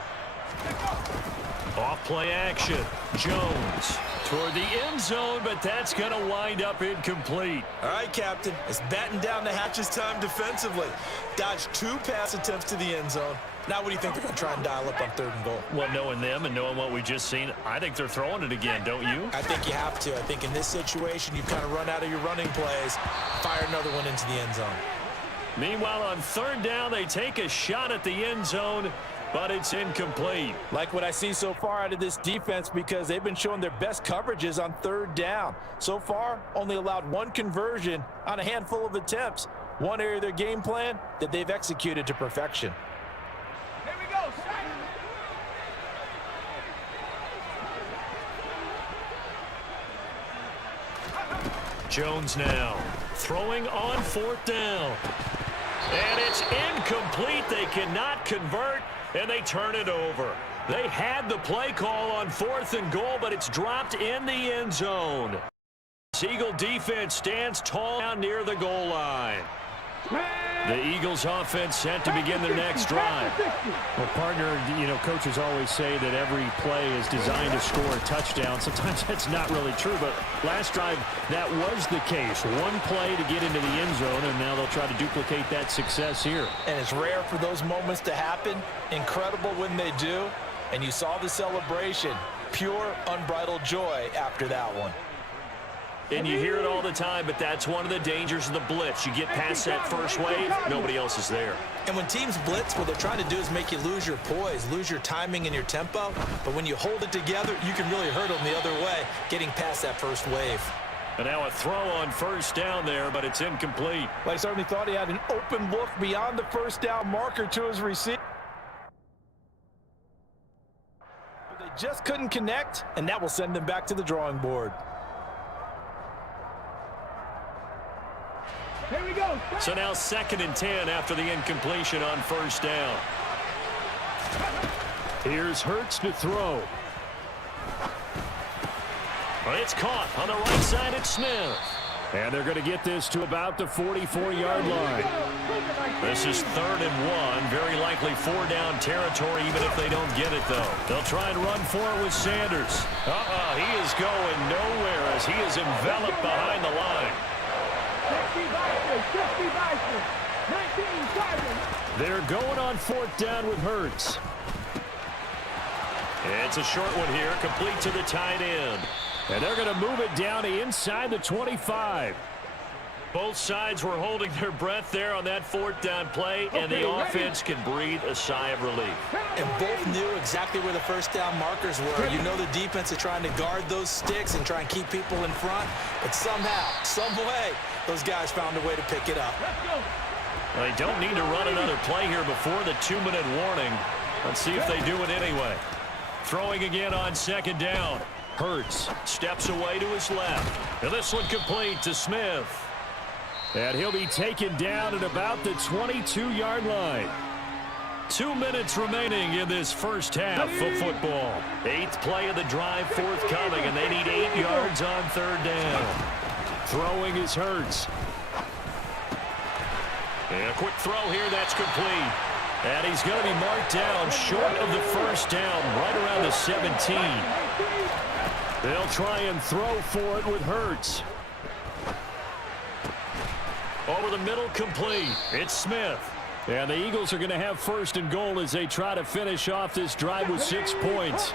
Off play action. Jones toward the end zone, but that's going to wind up incomplete. All right, Captain, it's batting down the hatches time defensively. Dodged 2 pass attempts to the end zone. Now what do you think they're going to try and dial up on 3rd and goal? Well, knowing them and knowing what we just seen, I think they're throwing it again, don't you? I think you have to. I think in this situation, you've kind of run out of your running plays. Fire another one into the end zone. Meanwhile, on 3rd down, they take a shot at the end zone, but it's incomplete. Like what I see so far out of this defense because they've been showing their best coverages on 3rd down. So far, only allowed 1 conversion on a handful of attempts. One area of their game plan that they've executed to perfection. Here we go. Jones now throwing on 4th down. And it's incomplete. They cannot convert, and they turn it over. They had the play call on 4th and goal, but it's dropped in the end zone. Eagle defense stands tall down near the goal line. The Eagles offense set to begin their next drive. Well, partner, you know, coaches always say that every play is designed to score a touchdown. Sometimes that's not really true, but last drive, that was the case. One play to get into the end zone, and now they'll try to duplicate that success here. And it's rare for those moments to happen. Incredible when they do. And you saw the celebration. Pure, unbridled joy after that one. And you hear it all the time, but that's one of the dangers of the blitz. You get past that first wave, nobody else is there. And when teams blitz, what they're trying to do is make you lose your poise, lose your timing and your tempo. But when you hold it together, you can really hurt them the other way, getting past that first wave. And now a throw on 1st down there, but it's incomplete. Well, I certainly thought he had an open look beyond the 1st down marker to his receiver. But they just couldn't connect, and that will send them back to the drawing board. Here we go. So now 2nd and 10 after the incompletion on 1st down. Here's Hurts to throw. Well, it's caught on the right side at Smith. And they're going to get this to about the 44-yard line. This is 3rd and 1. Very likely 4-down territory, even if they don't get it, though. They'll try and run for it with Sanders. He is going nowhere as he is enveloped behind the line. They're going on 4th down with Hurts. It's a short one here, complete to the tight end. And they're going to move it down to inside the 25. Both sides were holding their breath there on that 4th down play, and the offense can breathe a sigh of relief. And both knew exactly where the first down markers were. You know the defense is trying to guard those sticks and try and keep people in front, but somehow, some way, those guys found a way to pick it up. They don't need to run another play here before the 2-minute warning. Let's see if they do it anyway. Throwing again on 2nd down. Hurts steps away to his left. And this one complete to Smith. And he'll be taken down at about the 22-yard line. 2 minutes remaining in this first half of football. 8th play of the drive forthcoming, and they need 8 yards on 3rd down. Throwing is Hurts. And a quick throw here, that's complete. And he's going to be marked down short of the first down, right around the 17. They'll try and throw for it with Hurts. Over the middle, complete. It's Smith. And the Eagles are going to have 1st and goal as they try to finish off this drive with 6 points.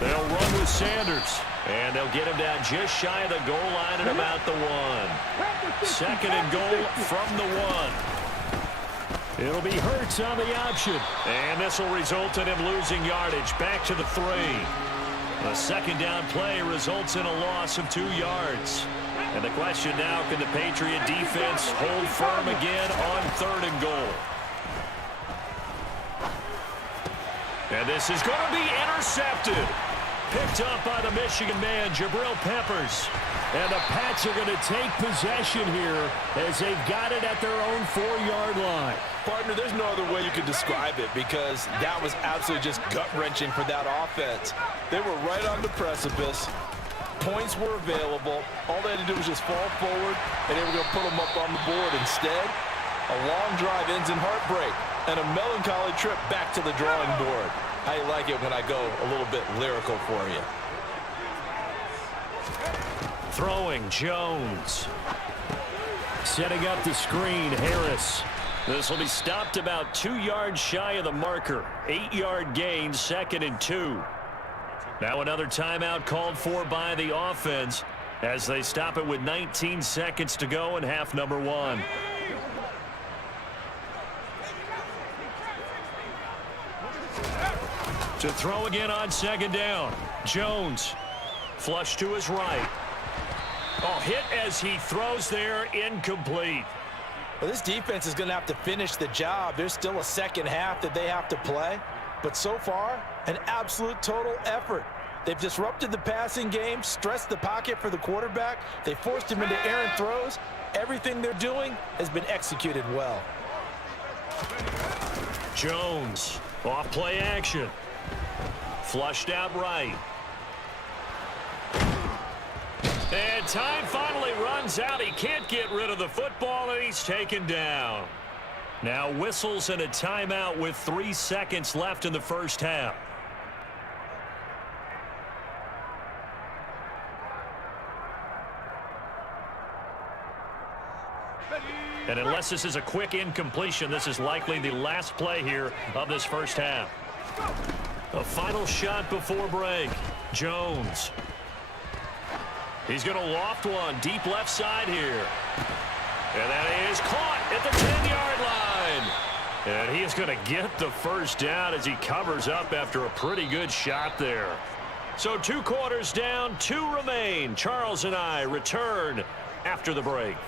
They'll run with Sanders. And they'll get him down just shy of the goal line at about the 1. 2nd and goal from the 1. It'll be Hurts on the option. And this will result in him losing yardage back to the 3. The 2nd down play results in a loss of 2 yards. And the question now, can the Patriot defense hold firm again on 3rd and goal? And this is going to be intercepted. Picked up by the Michigan man, Jabril Peppers. And the Pats are going to take possession here as they've got it at their own 4-yard line. Partner, there's no other way you could describe it because that was absolutely just gut-wrenching for that offense. They were right on the precipice. Points were available. All they had to do was just fall forward, and they were going to put them up on the board. Instead, a long drive ends in heartbreak and a melancholy trip back to the drawing board. How you like it when I go a little bit lyrical for you? Throwing, Jones. Setting up the screen, Harris. This will be stopped about 2 yards shy of the marker. 8-yard gain, 2nd and 2. Now another timeout called for by the offense as they stop it with 19 seconds to go in half number 1. To throw again on 2nd down. Jones. Flush to his right. Oh, hit as he throws there, incomplete. Well, this defense is going to have to finish the job. There's still a 2nd half that they have to play. But so far, an absolute total effort. They've disrupted the passing game, stressed the pocket for the quarterback. They forced him into errant throws. Everything they're doing has been executed well. Jones, off play action. Flushed out right. And time finally runs out. He can't get rid of the football, and he's taken down. Now whistles and a timeout with 3 seconds left in the first half. And unless this is a quick incompletion, this is likely the last play here of this first half. A final shot before break. Jones. He's going to loft one deep left side here. And that is caught at the 10-yard line. And he is going to get the first down as he covers up after a pretty good shot there. So 2 quarters down, 2 remain. Charles and I return after the break.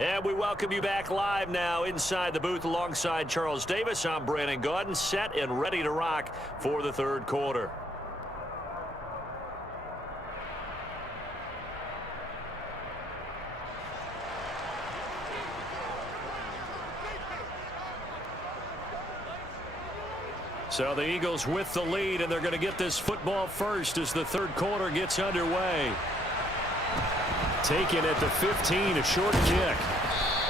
And we welcome you back live now inside the booth alongside Charles Davis. I'm Brandon Gaudin, set and ready to rock for the 3rd quarter. So the Eagles with the lead, and they're going to get this football first as the third quarter gets underway. Taken at the 15, a short kick.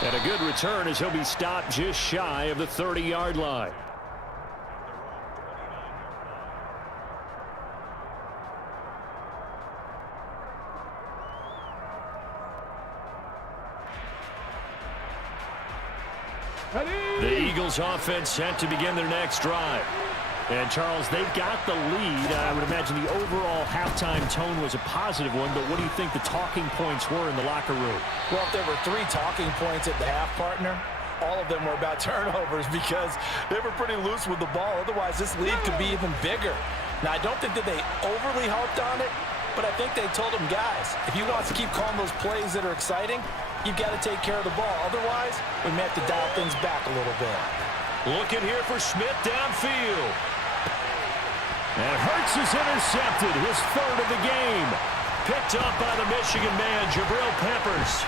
And a good return as he'll be stopped just shy of the 30-yard line. The Eagles offense set to begin their next drive. And, Charles, they've got the lead. I would imagine the overall halftime tone was a positive one, but what do you think the talking points were in the locker room? Well, if there were 3 talking points at the half, partner, all of them were about turnovers because they were pretty loose with the ball. Otherwise, this lead could be even bigger. Now, I don't think that they overly harped on it, but I think they told them, guys, if you want to keep calling those plays that are exciting, you've got to take care of the ball. Otherwise, we may have to dial things back a little bit. Looking here for Smith downfield. And Hurts is intercepted, his third of the game. Picked up by the Michigan man, Jabril Peppers.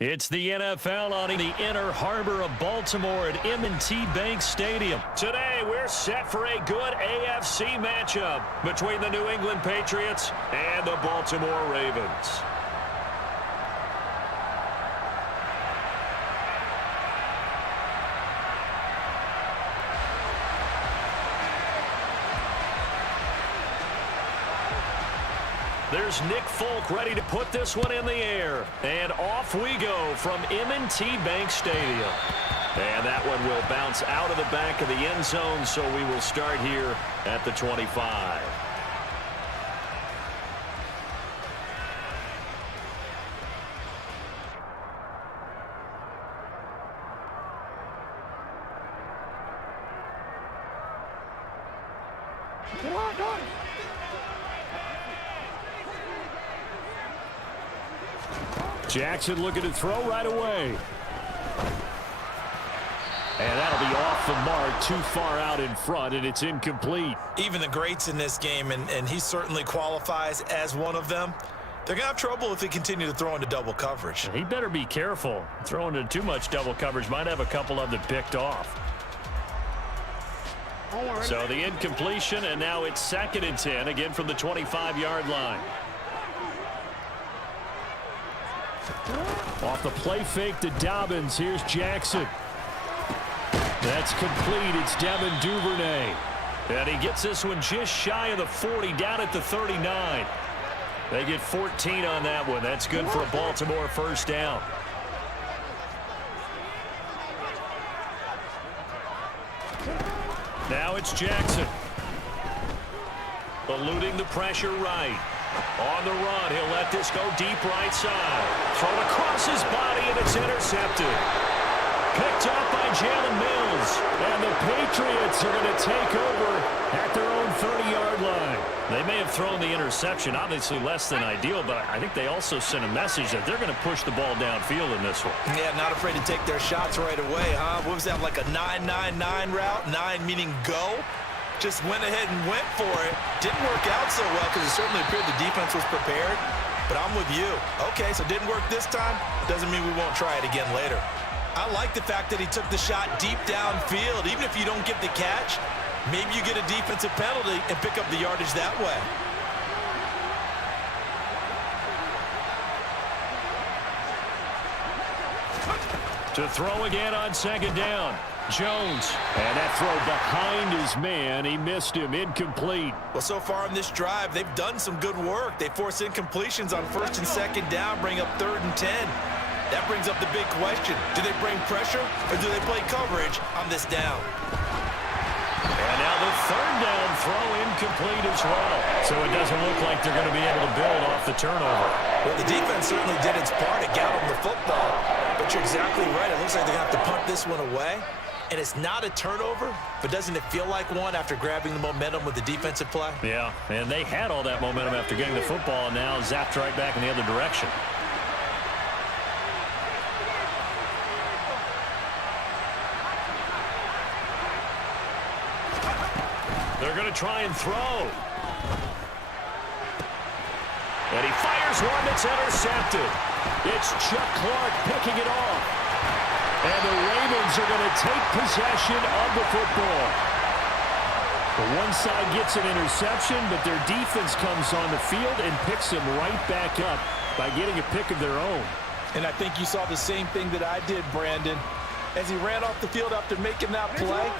It's the NFL on the inner harbor of Baltimore at M&T Bank Stadium. Today, we're set for a good AFC matchup between the New England Patriots and the Baltimore Ravens. There's Nick Folk ready to put this one in the air. And off we go from M&T Bank Stadium. And that one will bounce out of the back of the end zone, so we will start here at the 25. Jackson looking to throw right away. And that'll be off the mark, too far out in front, and it's incomplete. Even the greats in this game, and he certainly qualifies as one of them, they're going to have trouble if they continue to throw into double coverage. He better be careful. Throwing into too much double coverage might have a couple of them picked off. So the incompletion, and now it's 2nd and 10, again from the 25-yard line. Off the play fake to Dobbins. Here's Jackson. That's complete. It's Devin Duvernay. And he gets this one just shy of the 40, down at the 39. They get 14 on that one. That's good for a Baltimore first down. Now it's Jackson. Eluding the pressure right. On the run, he'll let this go deep right side. Thrown across his body, and it's intercepted. Picked up by Jalen Mills. And the Patriots are going to take over at their own 30-yard line. They may have thrown the interception, obviously less than ideal, but I think they also sent a message that they're going to push the ball downfield in this one. Yeah, not afraid to take their shots right away, huh? What was that, like a 9-9-9 route? 9 meaning go? Just went ahead and went for it. Didn't work out so well because it certainly appeared the defense was prepared. But I'm with you. Okay, so didn't work this time. Doesn't mean we won't try it again later. I like the fact that he took the shot deep downfield. Even if you don't get the catch, maybe you get a defensive penalty and pick up the yardage that way. To throw again on 2nd down. Jones. And that throw behind his man. He missed him. Incomplete. Well, so far in this drive, they've done some good work. They force incompletions on 1st and 2nd down, bring up 3rd and 10. That brings up the big question. Do they bring pressure or do they play coverage on this down? And now the 3rd down throw incomplete as well. So it doesn't look like they're going to be able to build off the turnover. Well, the defense certainly did its part to get them the football. But you're exactly right. It looks like they're going to have to punt this one away. And it's not a turnover, but doesn't it feel like one after grabbing the momentum with the defensive play? Yeah, and they had all that momentum after getting the football, and now zapped right back in the other direction. They're going to try and throw. And he fires one that's intercepted. It's Chuck Clark picking it off. And the Ravens are going to take possession of the football. The one side gets an interception, but their defense comes on the field and picks them right back up by getting a pick of their own. And I think you saw the same thing that I did, Brandon. As he ran off the field after making that play,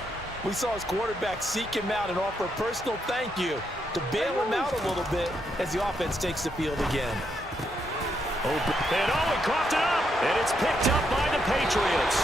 we saw his quarterback seek him out and offer a personal thank you to bail him out a little bit as the offense takes the field again. Open. And he coughed it up. And it's picked up by the Patriots.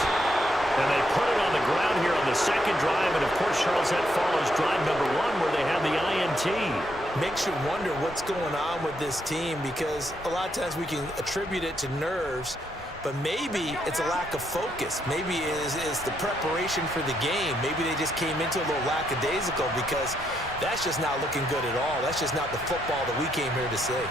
And they put it on the ground here on the 2nd drive. And, of course, Charles, that follows drive number 1 where they have the INT. Makes you wonder what's going on with this team because a lot of times we can attribute it to nerves, but maybe it's a lack of focus. Maybe it's the preparation for the game. Maybe they just came into a little lackadaisical because that's just not looking good at all. That's just not the football that we came here to see.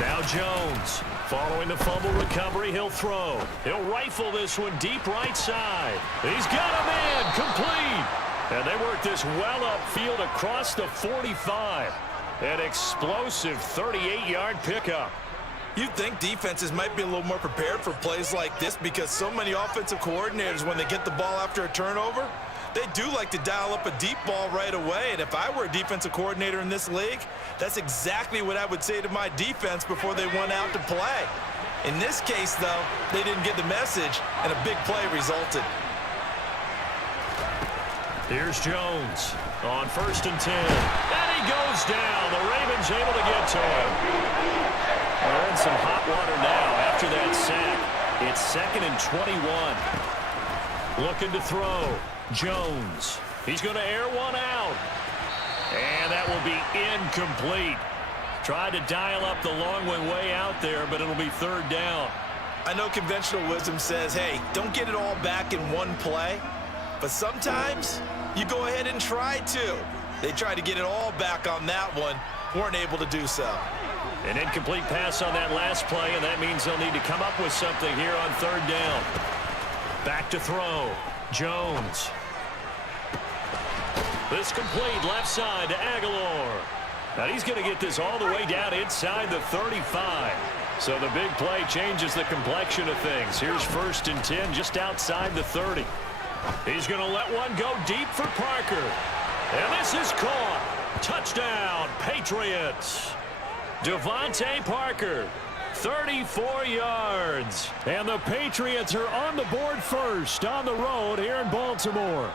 Now Jones, following the fumble recovery, he'll throw. He'll rifle this one deep right side. He's got a man, complete. And they work this well upfield across the 45. An explosive 38-yard pickup. You'd think defenses might be a little more prepared for plays like this because so many offensive coordinators, when they get the ball after a turnover, they do like to dial up a deep ball right away. And if I were a defensive coordinator in this league, that's exactly what I would say to my defense before they went out to play. In this case, though, they didn't get the message, and a big play resulted. Here's Jones on 1st and 10. And he goes down. The Ravens able to get to him. They're in some hot water now after that sack. It's 2nd and 21. Looking to throw. Jones. He's going to air one out. And that will be incomplete. Tried to dial up the long one way out there, but it'll be 3rd down. I know conventional wisdom says, hey, don't get it all back in one play. But sometimes you go ahead and try to. They tried to get it all back on that one. Weren't able to do so. An incomplete pass on that last play, and that means they'll need to come up with something here on 3rd down. Back to throw. Jones. This complete left side to Aguilar. Now he's going to get this all the way down inside the 35. So the big play changes the complexion of things. Here's 1st and 10 just outside the 30. He's going to let one go deep for Parker. And this is caught. Touchdown, Patriots. Devontae Parker, 34 yards. And the Patriots are on the board first on the road here in Baltimore.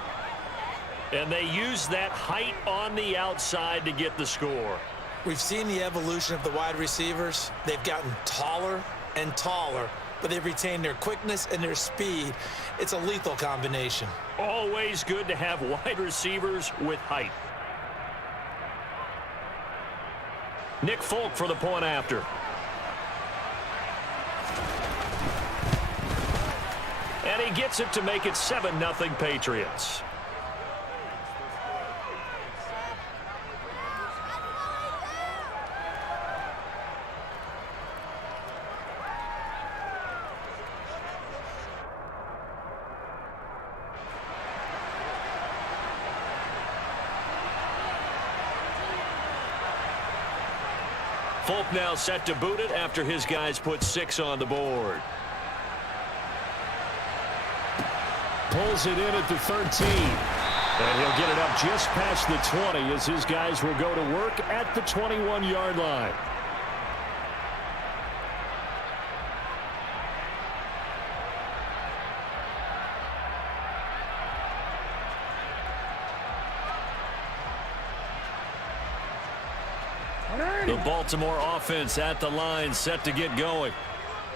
And they use that height on the outside to get the score. We've seen the evolution of the wide receivers. They've gotten taller and taller, but they've retained their quickness and their speed. It's a lethal combination. Always good to have wide receivers with height. Nick Folk for the point after. And he gets it to make it 7-0 Patriots. Folk now set to boot it after his guys put 6 on the board. Pulls it in at the 13. And he'll get it up just past the 20 as his guys will go to work at the 21-yard line. The Baltimore offense at the line, set to get going.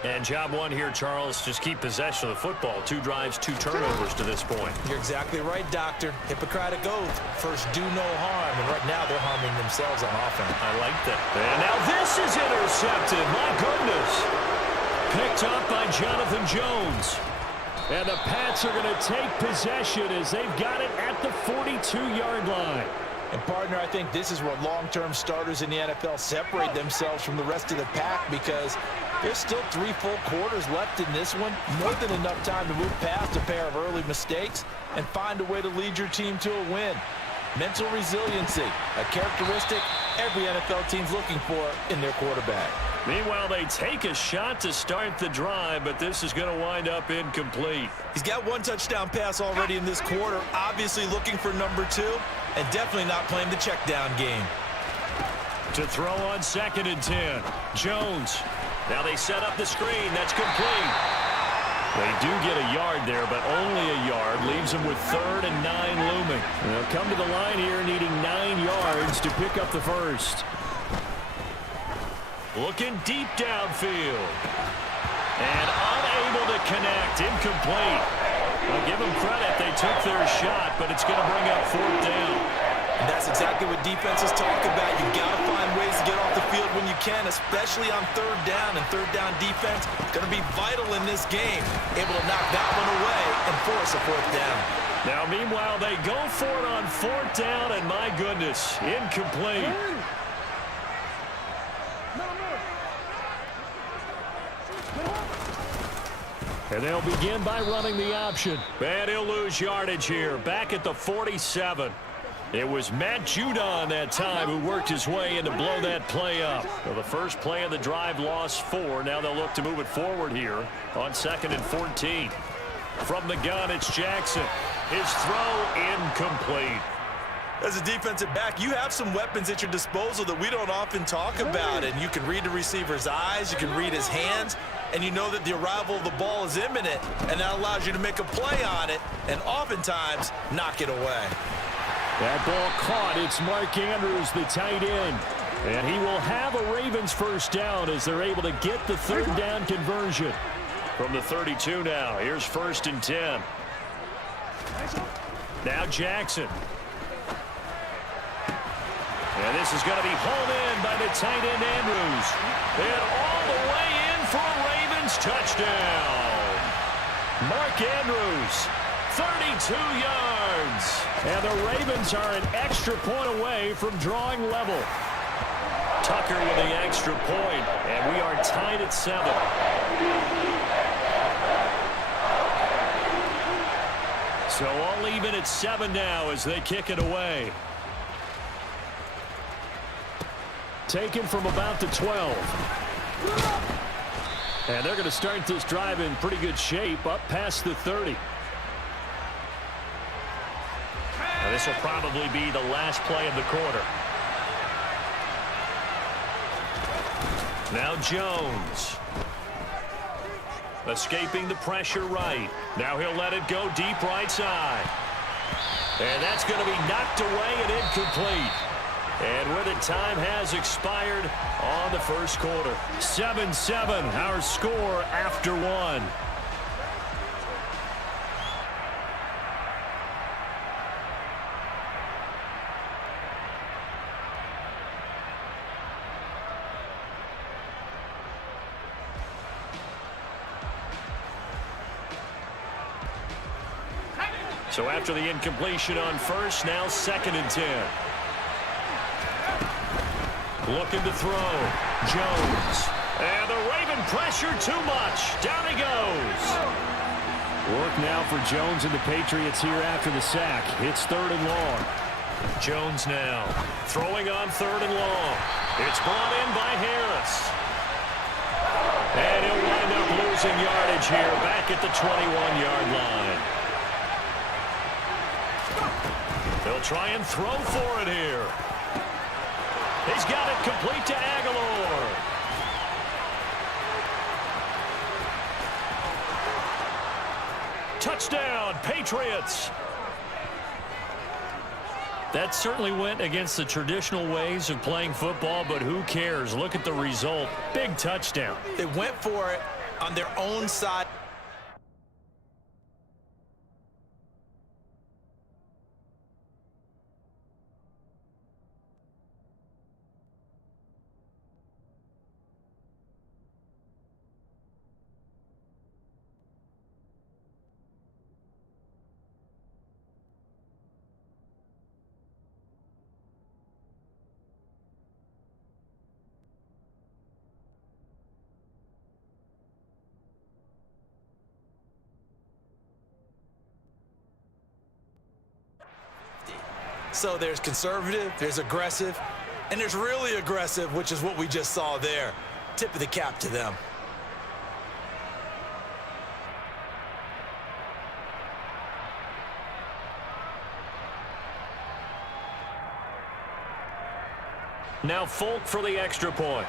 And job one here, Charles, just keep possession of the football. 2 drives, 2 turnovers to this point. You're exactly right, Doctor. Hippocratic oath. First, do no harm. And right now, they're harming themselves on offense. I like that. And now this is intercepted. My goodness. Picked up by Jonathan Jones. And the Pats are going to take possession as they've got it at the 42-yard line. And, partner, I think this is where long-term starters in the NFL separate themselves from the rest of the pack because there's still 3 full quarters left in this one. More than enough time to move past a pair of early mistakes and find a way to lead your team to a win. Mental resiliency, a characteristic every NFL team's looking for in their quarterback. Meanwhile, they take a shot to start the drive, but this is going to wind up incomplete. He's got 1 touchdown pass already in this quarter, obviously looking for number 2, and definitely not playing the check down game. To throw on 2nd and 10. Jones. Now they set up the screen. That's complete. They do get a yard there, but only a yard. Leaves them with 3rd and 9 looming. They'll come to the line here needing 9 yards to pick up the first. Looking deep downfield. And unable to connect. Incomplete. I'll give them credit. They took their shot, but it's going to bring up 4th down. And that's exactly what defenses talk about. You've got to find ways to get off the field when you can, especially on 3rd down. And 3rd down defense going to be vital in this game. Able to knock that one away and force a 4th down. Now, meanwhile, they go for it on 4th down, and my goodness, incomplete. And they'll begin by running the option. And he'll lose yardage here. Back at the 47. It was Matt Judon that time who worked his way in to blow that play up. Well, the first play of the drive lost 4. Now they'll look to move it forward here on 2nd and 14. From the gun, it's Jackson. His throw incomplete. As a defensive back, you have some weapons at your disposal that we don't often talk about, and you can read the receiver's eyes, you can read his hands, and you know that the arrival of the ball is imminent, and that allows you to make a play on it and oftentimes knock it away. That ball caught. It's Mark Andrews, the tight end. And he will have a Ravens first down as they're able to get the 3rd down conversion. From the 32 now, here's 1st and 10. Now Jackson. And this is going to be hauled in by the tight end Andrews. And all the way in for a Ravens touchdown. Mark Andrews, 32 yards. And the Ravens are an extra point away from drawing level. Tucker with the extra point, and we are tied at 7. So all even at 7 now as they kick it away. Taken from about the 12. And they're going to start this drive in pretty good shape up past the 30. Now this will probably be the last play of the quarter. Now Jones. Escaping the pressure right. Now he'll let it go deep right side. And that's going to be knocked away and incomplete. And with it, time has expired on the first quarter. 7-7, our score after 1. So after the incompletion on first, now 2nd and 10. Looking to throw. Jones. And the Raven pressure too much. Down he goes. Work now for Jones and the Patriots here after the sack. It's 3rd and long. Jones now throwing on 3rd and long. It's brought in by Harris. And he'll wind up losing yardage here back at the 21-yard line. They'll try and throw for it here. He's got it complete to Aguilar. Touchdown, Patriots. That certainly went against the traditional ways of playing football, but who cares? Look at the result. Big touchdown. They went for it on their own side. So there's conservative, there's aggressive, and there's really aggressive, which is what we just saw there. Tip of the cap to them. Now Folk for the extra point.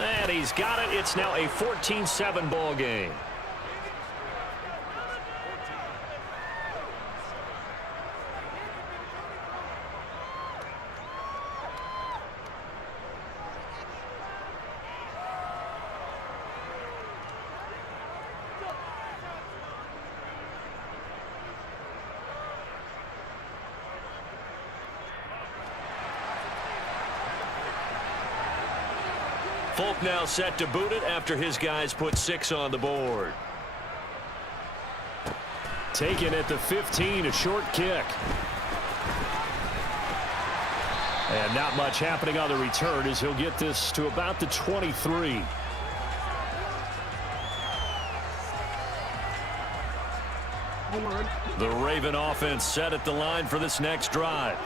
And he's got it. It's now a 14-7 ball game. Folk now set to boot it after his guys put 6 on the board. Taken at the 15, a short kick. And not much happening on the return as he'll get this to about the 23. The Raven offense set at the line for this next drive.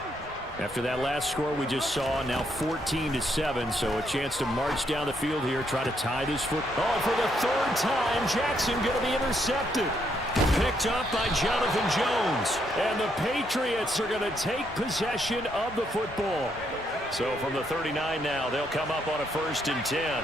After that last score we just saw, now 14-7, so a chance to march down the field here, try to tie this foot. Oh, for the third time, Jackson going to be intercepted. Picked up by Jonathan Jones. And the Patriots are going to take possession of the football. So from the 39 now, they'll come up on a 1st and 10.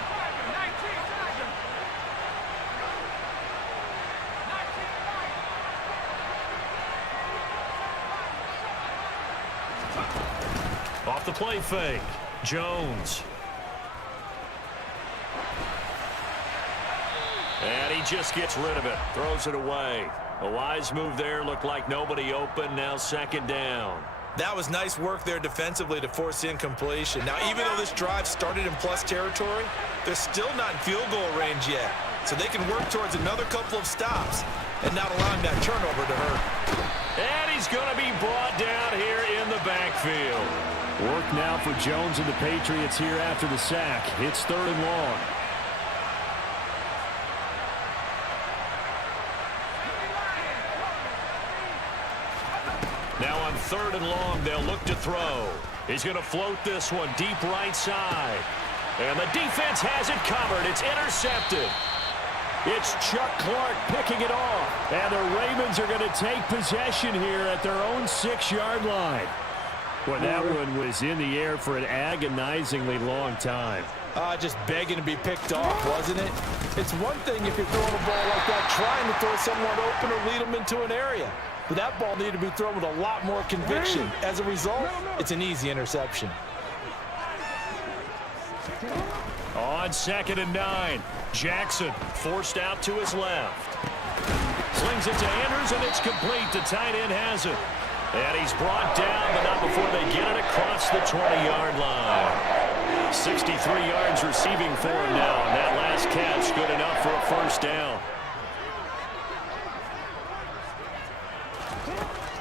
Off the play fake, Jones. And he just gets rid of it, throws it away. A wise move there, looked like nobody open, now 2nd down. That was nice work there defensively to force incompletion. Now, even though this drive started in plus territory, they're still not in field goal range yet. So they can work towards another couple of stops and not allowing that turnover to hurt. And he's going to be brought down here in the backfield. Work now for Jones and the Patriots here after the sack. It's 3rd and long. Now on 3rd and long, they'll look to throw. He's going to float this one deep right side. And the defense has it covered. It's intercepted. It's Chuck Clark picking it off. And the Ravens are going to take possession here at their own 6-yard line. Boy, that one was in the air for an agonizingly long time. Just begging to be picked off, wasn't it? It's one thing if you're throwing a ball like that, trying to throw someone open or lead them into an area. But that ball needed to be thrown with a lot more conviction. As a result, it's an easy interception. On 2nd and 9, Jackson forced out to his left. Slings it to Andrews, and it's complete. The tight end has it. And he's brought down, but not before they get it across the 20-yard line. 63 yards receiving for him now, and that last catch good enough for a 1st down.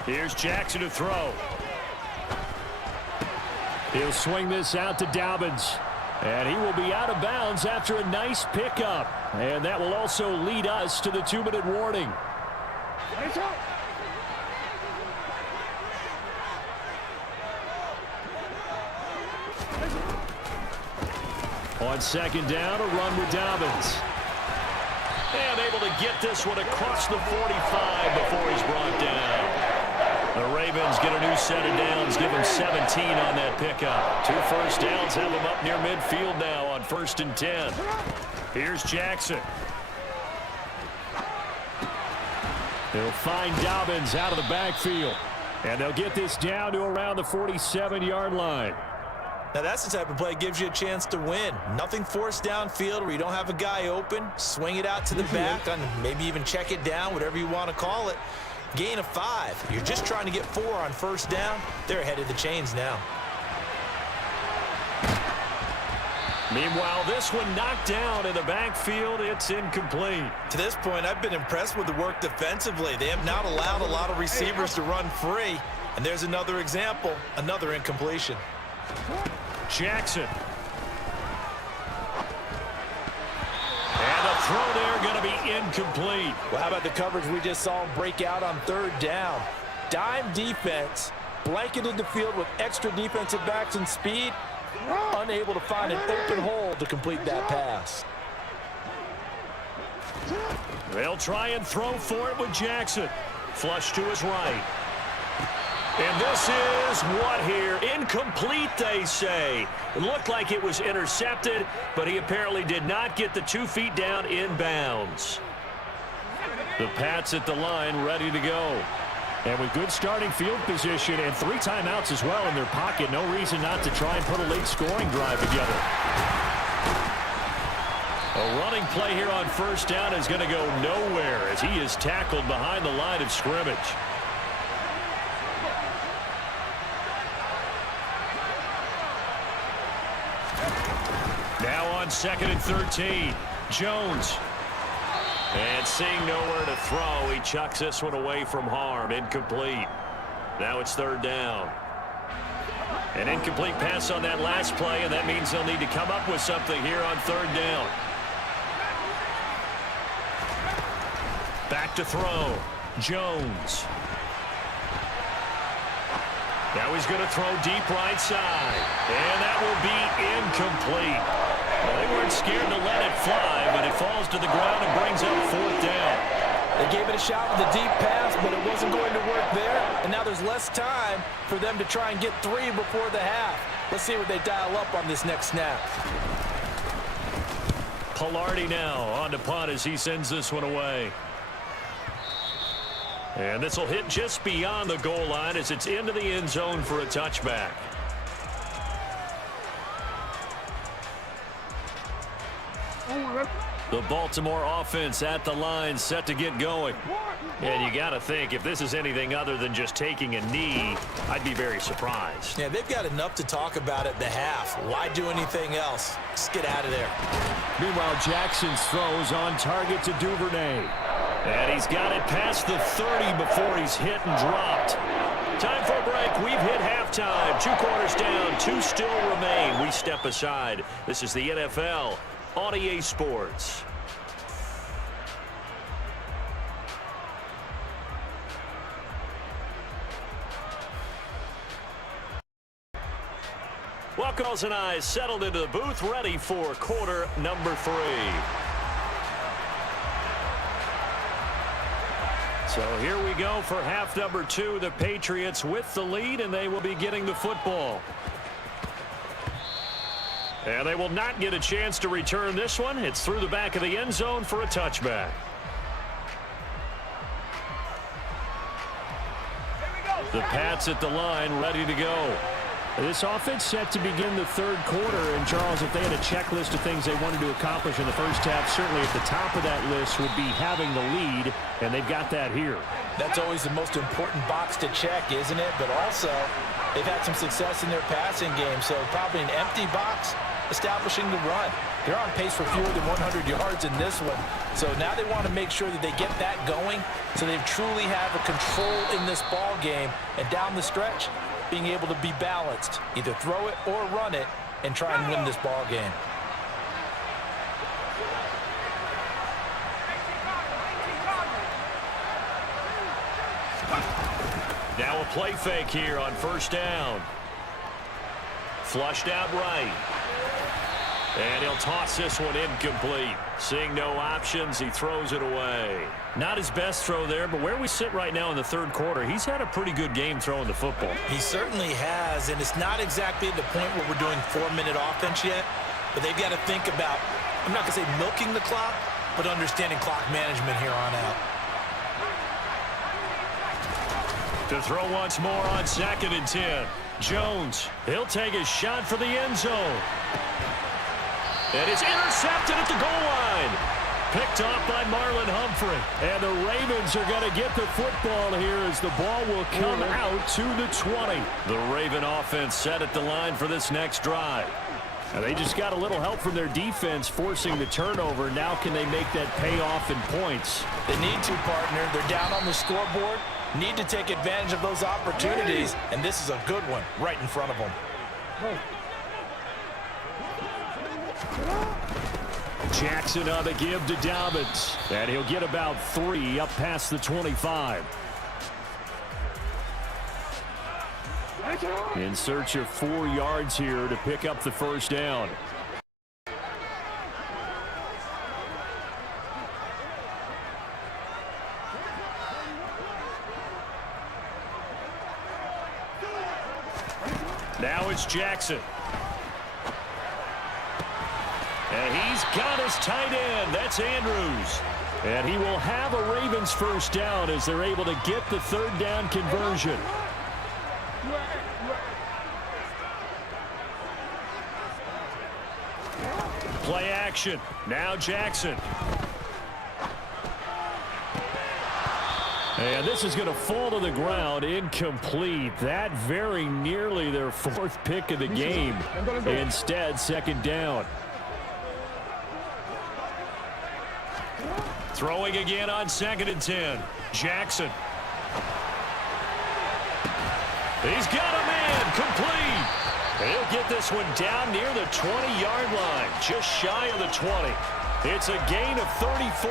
Here's Jackson to throw. He'll swing this out to Dobbins. And he will be out of bounds after a nice pickup. And that will also lead us to the 2-minute warning. On 2nd down, a run with Dobbins. And able to get this one across the 45 before he's brought down. The Ravens get a new set of downs, give him 17 on that pickup. 2 1st downs have him up near midfield now on 1st and 10. Here's Jackson. They'll find Dobbins out of the backfield. And they'll get this down to around the 47-yard line. Now, that's the type of play that gives you a chance to win. Nothing forced downfield where you don't have a guy open. Swing it out to the back, and maybe even check it down, whatever you want to call it. Gain of 5. You're just trying to get 4 on 1st down. They're ahead of the chains now. Meanwhile, this one knocked down in the backfield. It's incomplete. To this point, I've been impressed with the work defensively. They have not allowed a lot of receivers to run free. And there's another example, another incompletion. Jackson. And the throw there going to be incomplete. Well, how about the coverage we just saw him break out on 3rd down? Dime defense, blanketed the field with extra defensive backs and speed, unable to find an open hole to complete that pass. They'll try and throw for it with Jackson. Flush to his right. And this is what here? Incomplete, they say. It looked like it was intercepted, but he apparently did not get the 2 feet down in bounds. The Pats at the line ready to go. And with good starting field position and 3 timeouts as well in their pocket, no reason not to try and put a late scoring drive together. A running play here on 1st down is going to go nowhere as he is tackled behind the line of scrimmage. Now on 2nd and 13, Jones. And seeing nowhere to throw, he chucks this one away from harm. Incomplete. Now it's 3rd down. An incomplete pass on that last play, and that means they'll need to come up with something here on 3rd down. Back to throw. Jones. Now he's going to throw deep right side. And that will be incomplete. Well, they weren't scared to let it fly, but it falls to the ground and brings up 4th down. They gave it a shot with a deep pass, but it wasn't going to work there. And now there's less time for them to try and get 3 before the half. Let's see what they dial up on this next snap. Pilardi now on to punt as he sends this one away. And this will hit just beyond the goal line as it's into the end zone for a touchback. The Baltimore offense at the line, set to get going. And you got to think, if this is anything other than just taking a knee, I'd be very surprised. Yeah, they've got enough to talk about at the half. Why do anything else? Just get out of there. Meanwhile, Jackson's throws on target to Duvernay. And he's got it past the 30 before he's hit and dropped. Time for a break. We've hit halftime. 2 quarters down, 2 still remain. We step aside. This is the NFL on EA Sports. Welcome, and I settled into the booth, ready for quarter number 3. So here we go for half number 2. The Patriots with the lead, and they will be getting the football. And they will not get a chance to return this one. It's through the back of the end zone for a touchback. The Pats at the line, ready to go. This offense set to begin the 3rd quarter. And, Charles, if they had a checklist of things they wanted to accomplish in the first half, certainly at the top of that list would be having the lead, and they've got that here. That's always the most important box to check, isn't it? But also, they've had some success in their passing game, so probably an empty box establishing the run. They're on pace for fewer than 100 yards in this one. So now they want to make sure that they get that going so they truly have a control in this ball game. And down the stretch, being able to be balanced, either throw it or run it, and try and win this ball game. Now a play fake here on 1st down. Flushed out right. And he'll toss this one incomplete. Seeing no options, he throws it away. Not his best throw there, but where we sit right now in the 3rd quarter, he's had a pretty good game throwing the football. He certainly has, and it's not exactly the point where we're doing 4-minute offense yet, but they've got to think about, I'm not going to say milking the clock, but understanding clock management here on out. To throw once more on 2nd and 10. Jones, he'll take a shot for the end zone. And it's intercepted at the goal line. Picked off by Marlon Humphrey. And the Ravens are going to get the football here as the ball will come out to the 20. The Raven offense set at the line for this next drive. And they just got a little help from their defense forcing the turnover. Now can they make that pay off in points? They need to, partner. They're down on the scoreboard. Need to take advantage of those opportunities. And this is a good one right in front of them. Jackson on the give to Dobbins. And he'll get about 3 up past the 25. In search of 4 yards here to pick up the 1st down. Now it's Jackson. And he's got his tight end. That's Andrews. And he will have a Ravens 1st down as they're able to get the 3rd down conversion. Play action. Now Jackson. And this is going to fall to the ground, incomplete. That very nearly their 4th pick of the game. Instead, 2nd down. Throwing again on 2nd and 10. Jackson. He's got a man, complete. He'll get this one down near the 20-yard line, just shy of the 20. It's a gain of 34.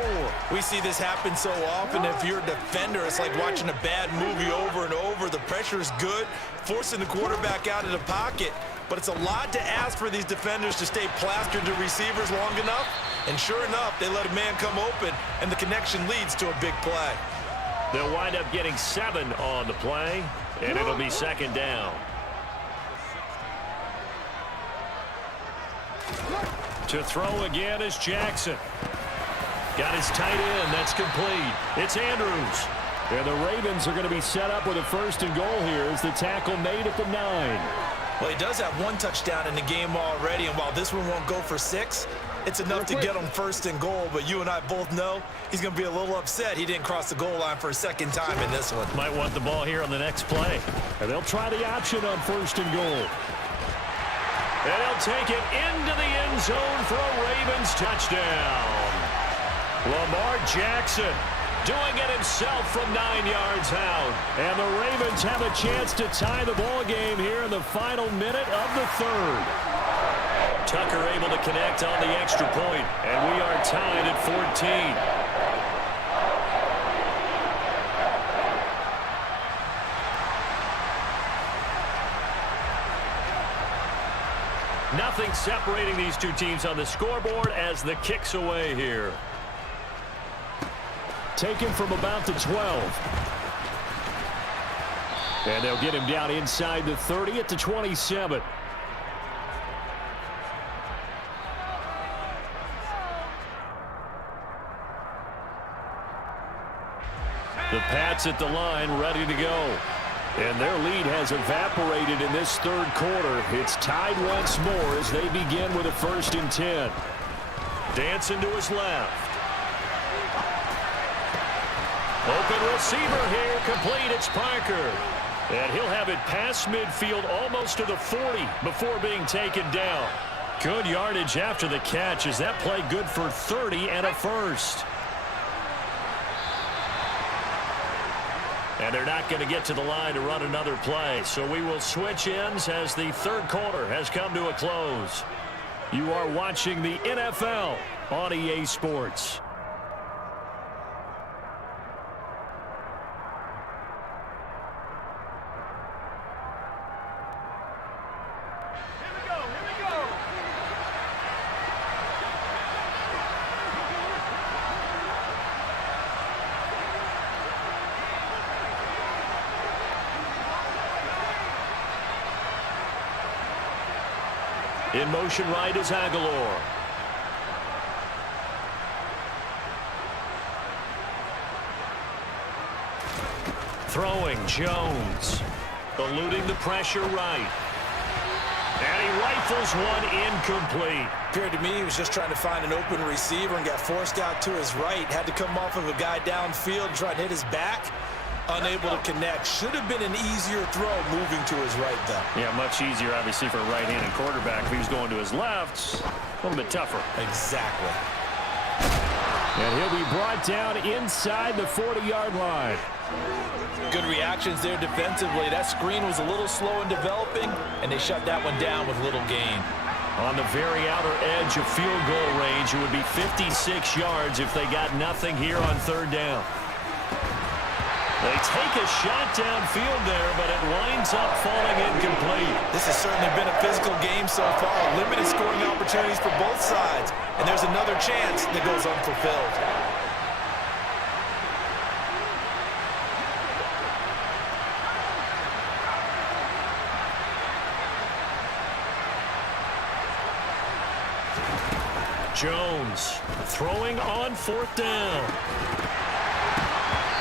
We see this happen so often. If you're a defender, it's like watching a bad movie over and over. The pressure is good, forcing the quarterback out of the pocket. But it's a lot to ask for these defenders to stay plastered to receivers long enough. And sure enough, they let a man come open, and the connection leads to a big play. They'll wind up getting 7 on the play, and it'll be second down. To throw again is Jackson. Got his tight end. That's complete. It's Andrews. And the Ravens are going to be set up with a 1st and goal here as the tackle made at the 9. Well, he does have 1 touchdown in the game already, and while this one won't go for 6, it's enough to get him 1st and goal. But you and I both know he's going to be a little upset he didn't cross the goal line for a 2nd time in this one. Might want the ball here on the next play. And they'll try the option on 1st and goal. And he'll take it into the end zone for a Ravens touchdown. Lamar Jackson doing it himself from 9 yards out. And the Ravens have a chance to tie the ball game here in the final minute of the 3rd. Tucker able to connect on the extra point, and we are tied at 14. Nothing separating these two teams on the scoreboard as the kick's away here. Taken from about the 12. And they'll get him down inside the 30 at the 27. The Pats at the line, ready to go. And their lead has evaporated in this 3rd quarter. It's tied once more as they begin with a 1st and 10. Dancing to his left. Open receiver here, complete. It's Parker. And he'll have it past midfield almost to the 40 before being taken down. Good yardage after the catch. Is that play good for 30 and a 1st? And they're not going to get to the line to run another play. So we will switch ends as the 3rd quarter has come to a close. You are watching the NFL on EA Sports. In motion right is Aguilar. Throwing Jones. Eluding the pressure right. And he rifles one incomplete. Appeared to me he was just trying to find an open receiver and got forced out to his right. Had to come off of a guy downfield, try to hit his back. Unable to connect. Should have been an easier throw moving to his right, though. Yeah, much easier, obviously, for a right-handed quarterback. If he was going to his left, a little bit tougher. Exactly. And he'll be brought down inside the 40-yard line. Good reactions there defensively. That screen was a little slow in developing, and they shut that one down with little gain. On the very outer edge of field goal range, it would be 56 yards if they got nothing here on 3rd down. They take a shot downfield there, but it winds up falling incomplete. This has certainly been a physical game so far. Limited scoring opportunities for both sides. And there's another chance that goes unfulfilled. Jones throwing on 4th down.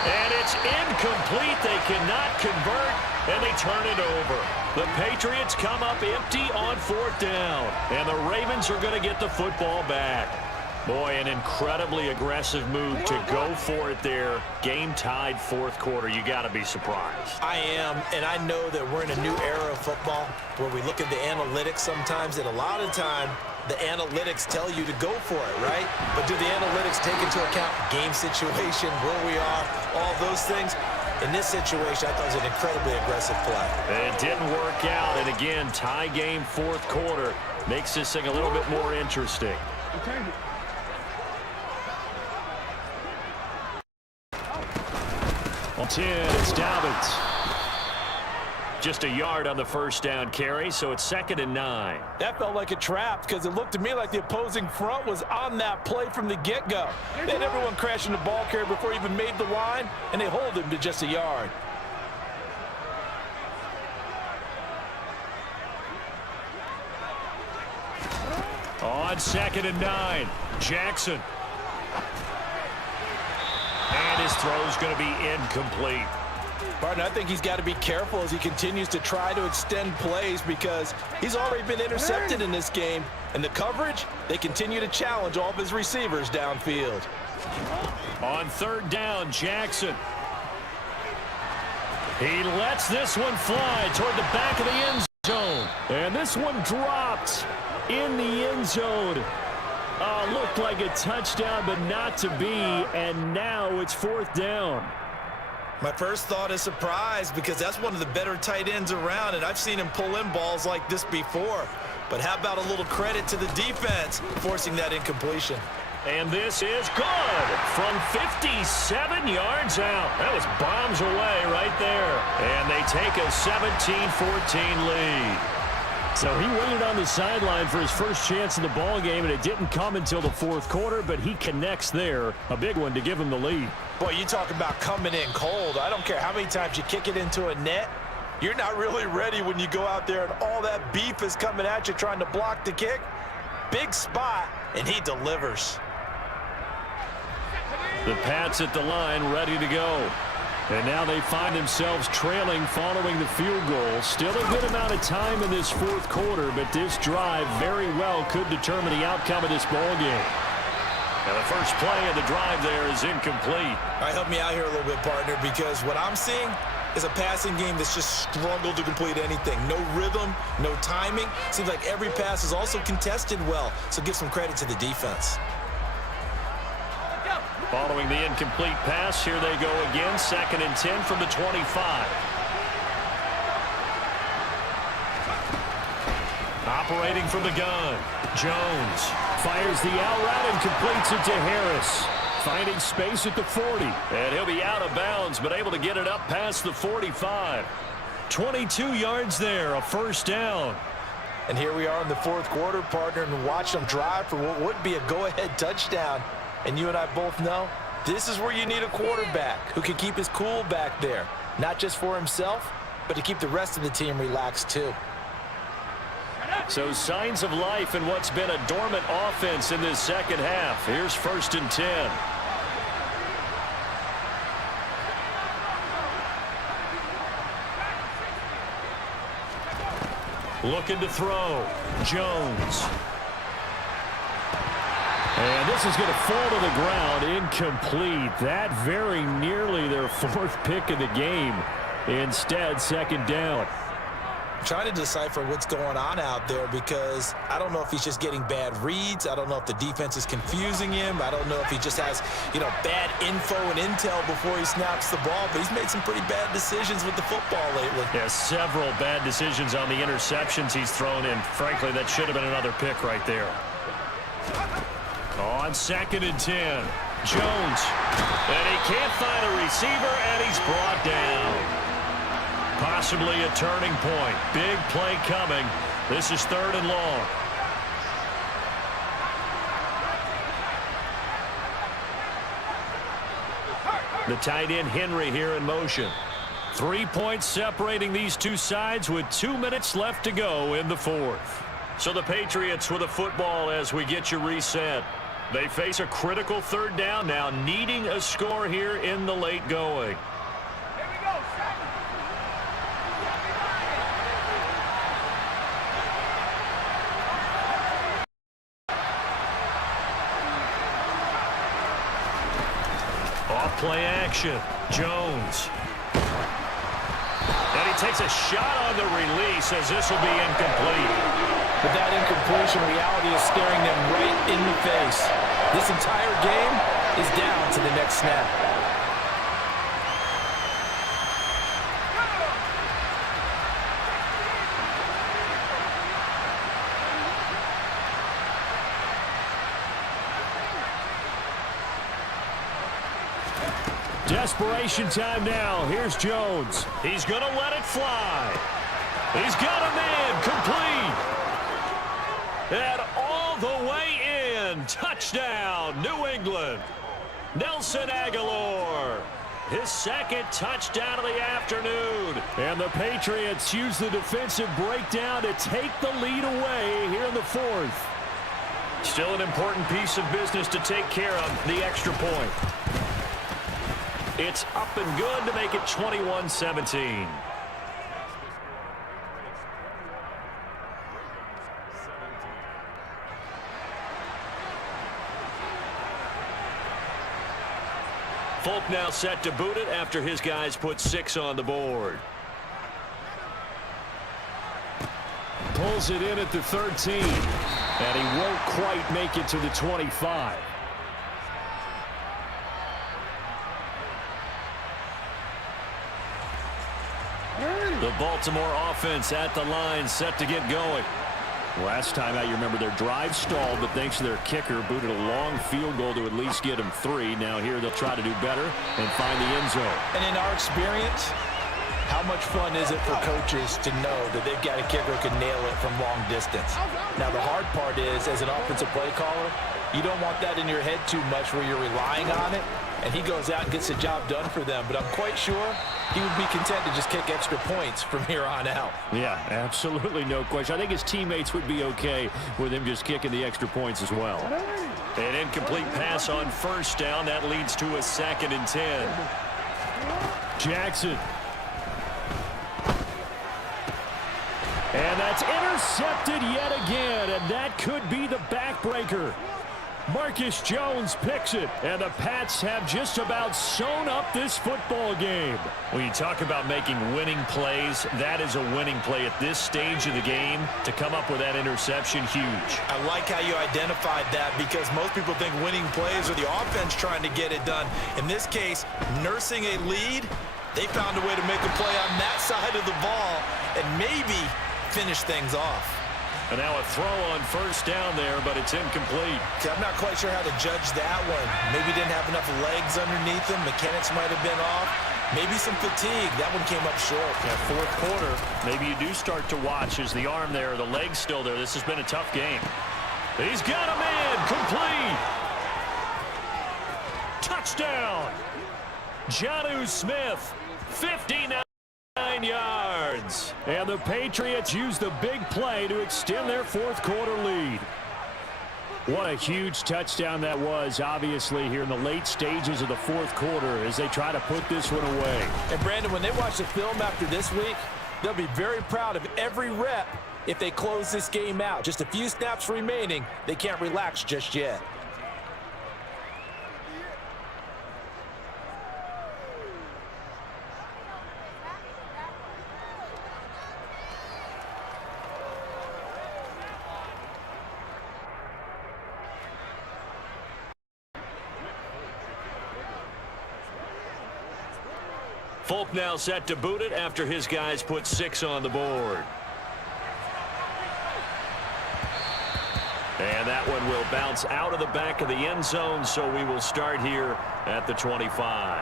And it's incomplete. They cannot convert, and they turn it over. The Patriots come up empty on 4th down, and the Ravens are going to get the football back. Boy, an incredibly aggressive move to go for it there. Game tied 4th quarter. You got to be surprised. I am, and I know that we're in a new era of football where we look at the analytics sometimes, and a lot of time the analytics tell you to go for it, right? But do the analytics take into account game situation, where we are, all those things? In this situation, I thought it was an incredibly aggressive play. It didn't work out, and again, tie game 4th quarter makes this thing a little bit more interesting. On 10, it's Dobbins. Just a yard on the first down carry, so it's 2nd and 9. That felt like a trap because it looked to me like the opposing front was on that play from the get-go. They had everyone crashing the ball carrier before he even made the line, and they hold him to just a yard. On 2nd and 9, Jackson. And his throw's going to be incomplete. Partner, I think he's got to be careful as he continues to try to extend plays because he's already been intercepted in this game. And the coverage, they continue to challenge all of his receivers downfield. On 3rd down, Jackson. He lets this one fly toward the back of the end zone. And this one dropped in the end zone. Looked like a touchdown, but not to be. And now it's 4th down. My first thought is surprise because that's one of the better tight ends around, and I've seen him pull in balls like this before. But how about a little credit to the defense forcing that incompletion? And this is good from 57 yards out. That was bombs away right there. And they take a 17-14 lead. So he waited on the sideline for his first chance in the ball game, and it didn't come until the 4th quarter, but he connects there. A big one to give him the lead. Boy, you talk about coming in cold. I don't care how many times you kick it into a net. You're not really ready when you go out there and all that beef is coming at you trying to block the kick. Big spot, and he delivers. The Pats at the line ready to go. And now they find themselves trailing following the field goal. Still a good amount of time in this 4th quarter, but this drive very well could determine the outcome of this ball game. And the first play of the drive there is incomplete. All right, help me out here a little bit, partner, because what I'm seeing is a passing game that's just struggled to complete anything. No rhythm, no timing. Seems like every pass is also contested well, so give some credit to the defense. Following the incomplete pass, here they go again. 2nd and 10 from the 25. Operating from the gun, Jones fires the out route and completes it to Harris. Finding space at the 40. And he'll be out of bounds, but able to get it up past the 45. 22 yards there, a first down. And here we are in the 4th quarter, partner, and watch them drive for what would be a go-ahead touchdown. And you and I both know this is where you need a quarterback who can keep his cool back there, not just for himself, but to keep the rest of the team relaxed too. So signs of life in what's been a dormant offense in this 2nd half. Here's 1st and 10. Looking to throw. Jones. And this is going to fall to the ground, incomplete. That very nearly their 4th pick of the game. Instead, 2nd down. I'm trying to decipher what's going on out there because I don't know if he's just getting bad reads. I don't know if the defense is confusing him. I don't know if he just has, bad info and intel before he snaps the ball. But he's made some pretty bad decisions with the football lately. Yeah, several bad decisions on the interceptions he's thrown in. Frankly, that should have been another pick right there. On 2nd and 10, Jones. And he can't find a receiver, and he's brought down. Possibly a turning point. Big play coming. This is 3rd and long. The tight end Henry here in motion. 3 points separating these two sides with 2 minutes left to go in the 4th. So the Patriots with a football as we get you reset. They face a critical 3rd down now, needing a score here in the late going. Off-play action. Jones. And he takes a shot on the release as this will be incomplete. But that incompletion reality is staring them right in the face. This entire game is down to the next snap. Desperation time now. Here's Jones. He's going to let it fly. He's got a man complete. And all the way in. Touchdown, New England. Nelson Aguilar. His second touchdown of the afternoon. And the Patriots use the defensive breakdown to take the lead away here in the fourth. Still an important piece of business to take care of, the extra point. It's up and good to make it 21-17. Folk now set to boot it after his guys put 6 on the board. Pulls it in at the 13. And he won't quite make it to the 25. The Baltimore offense at the line, set to get going. Last time out, you remember their drive stalled, but thanks to their kicker, booted a long field goal to at least get them 3. Now here they'll try to do better and find the end zone. And in our experience, how much fun is it for coaches to know that they've got a kicker who can nail it from long distance? Now, the hard part is, as an offensive play caller, you don't want that in your head too much where you're relying on it, and he goes out and gets the job done for them. But I'm quite sure he would be content to just kick extra points from here on out. Yeah, absolutely no question. I think his teammates would be okay with him just kicking the extra points as well. An incomplete pass on first down. That leads to a 2nd and 10. Jackson. And that's intercepted yet again, and that could be the backbreaker. Marcus Jones picks it, and the Pats have just about sewn up this football game. When you talk about making winning plays, that is a winning play at this stage of the game. To come up with that interception, huge. I like how you identified that, because most people think winning plays are the offense trying to get it done. In this case, nursing a lead, they found a way to make a play on that side of the ball and maybe finish things off. And now a throw on first down there, but it's incomplete. See, I'm not quite sure how to judge that one. Maybe didn't have enough legs underneath him. Mechanics might have been off. Maybe some fatigue. That one came up short. Yeah, fourth quarter, maybe you do start to watch as the arm there, the leg's still there. This has been a tough game. He's got a man, complete. Touchdown. Jonnu Smith, 59 yards. And the Patriots use the big play to extend their fourth quarter lead. What a huge touchdown that was, obviously, here in the late stages of the fourth quarter as they try to put this one away. And, Brandon, when they watch the film after this week, they'll be very proud of every rep if they close this game out. Just a few snaps remaining. They can't relax just yet. Folk now set to boot it after his guys put 6 on the board. And that one will bounce out of the back of the end zone, so we will start here at the 25.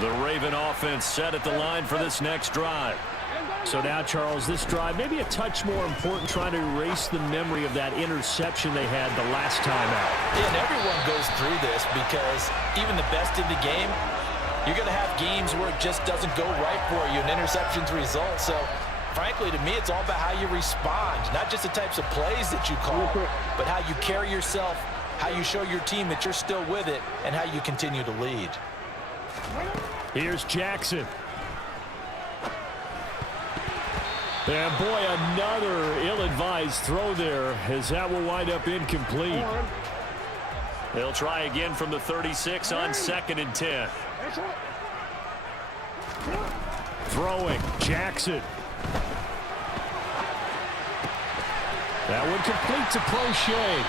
The Raven offense set at the line for this next drive. So now, Charles, this drive may be a touch more important, trying to erase the memory of that interception they had the last time out. Yeah, and everyone goes through this, because even the best in the game, you're going to have games where it just doesn't go right for you, and interceptions result. So, frankly, to me, it's all about how you respond, not just the types of plays that you call, but how you carry yourself, how you show your team that you're still with it, and how you continue to lead. Here's Jackson. And, boy, another ill-advised throw there, as that will wind up incomplete. They'll try again from the 36 on 2nd and 10. Throwing, Jackson. That one complete to Crochet.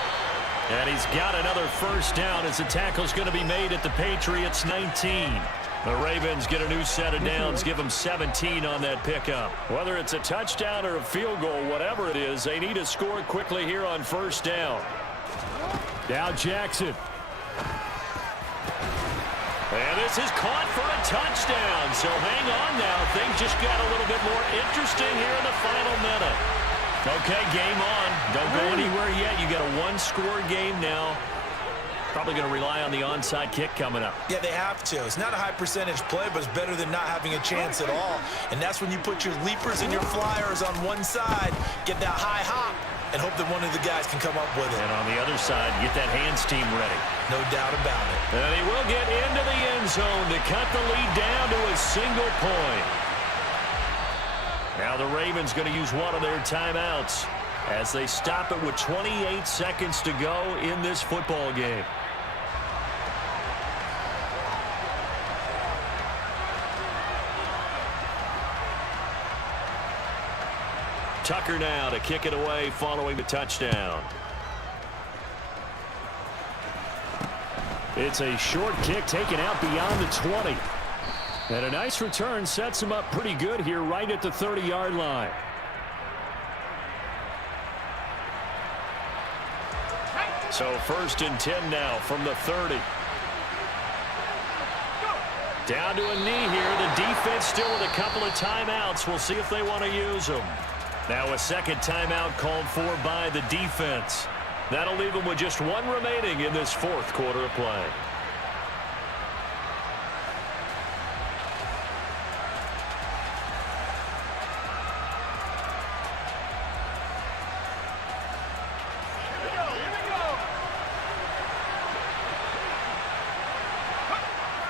And he's got another first down as the tackle's going to be made at the Patriots' 19. The Ravens get a new set of downs, give them 17 on that pickup. Whether it's a touchdown or a field goal, whatever it is, they need to score quickly here on first down. Now Jackson. And this is caught for a touchdown. So hang on now. Things just got a little bit more interesting here in the final minute. Okay, game on. Don't go anywhere yet. You got a one-score game now. Probably going to rely on the onside kick coming up. Yeah, they have to. It's not a high-percentage play, but it's better than not having a chance at all. And that's when you put your leapers and your flyers on one side, get that high hop, and hope that one of the guys can come up with it. And on the other side, get that hands team ready. No doubt about it. And he will get into the end zone to cut the lead down to a single point. Now the Ravens going to use one of their timeouts as they stop it with 28 seconds to go in this football game. Tucker now to kick it away following the touchdown. It's a short kick taken out beyond the 20. And a nice return sets him up pretty good here right at the 30-yard line. So 1st and 10 now from the 30. Down to a knee here. The defense still with a couple of timeouts. We'll see if they want to use them. Now a second timeout called for by the defense. That'll leave them with just one remaining in this fourth quarter of play.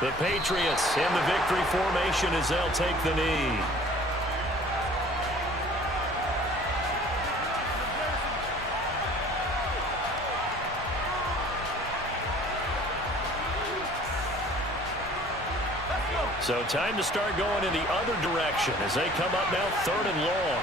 The Patriots in the victory formation as they'll take the knee. So time to start going in the other direction as they come up now 3rd and long.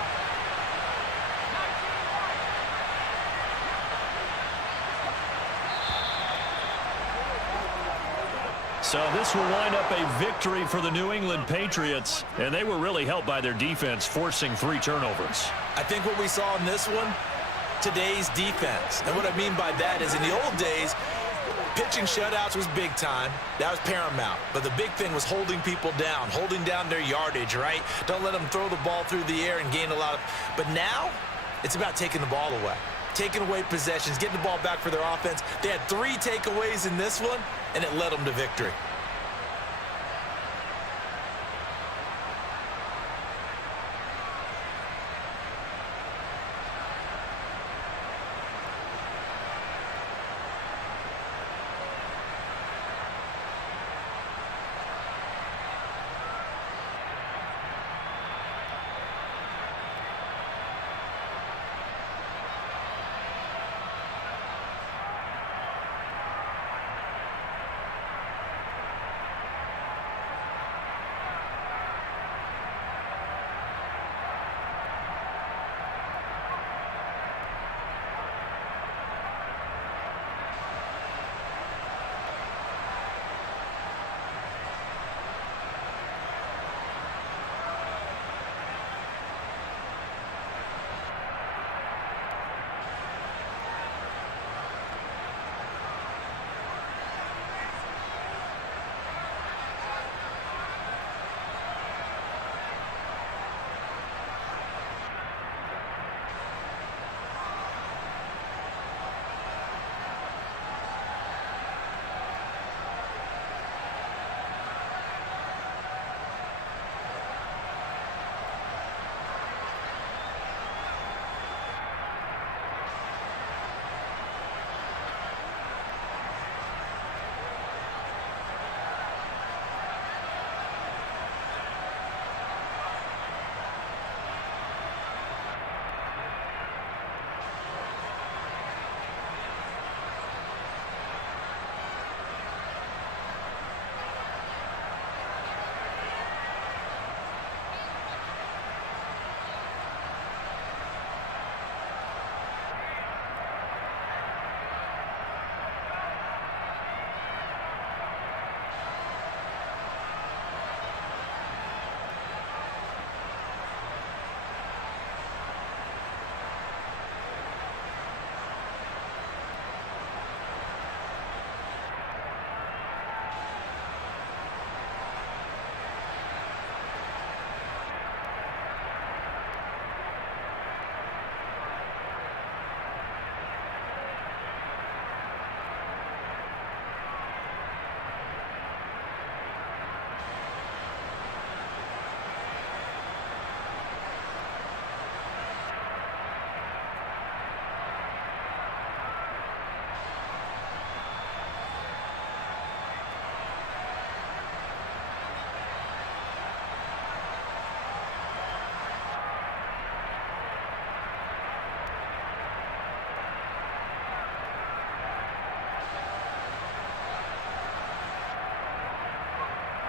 So this will wind up a victory for the New England Patriots, and they were really helped by their defense forcing 3 turnovers. I think what we saw in this one, today's defense. And what I mean by that is in the old days, pitching shutouts was big time. That was paramount. But the big thing was holding people down, holding down their yardage, right? Don't let them throw the ball through the air and gain a lot of... But now, it's about taking the ball away. Taking away possessions, getting the ball back for their offense. They had 3 takeaways in this one, and it led them to victory.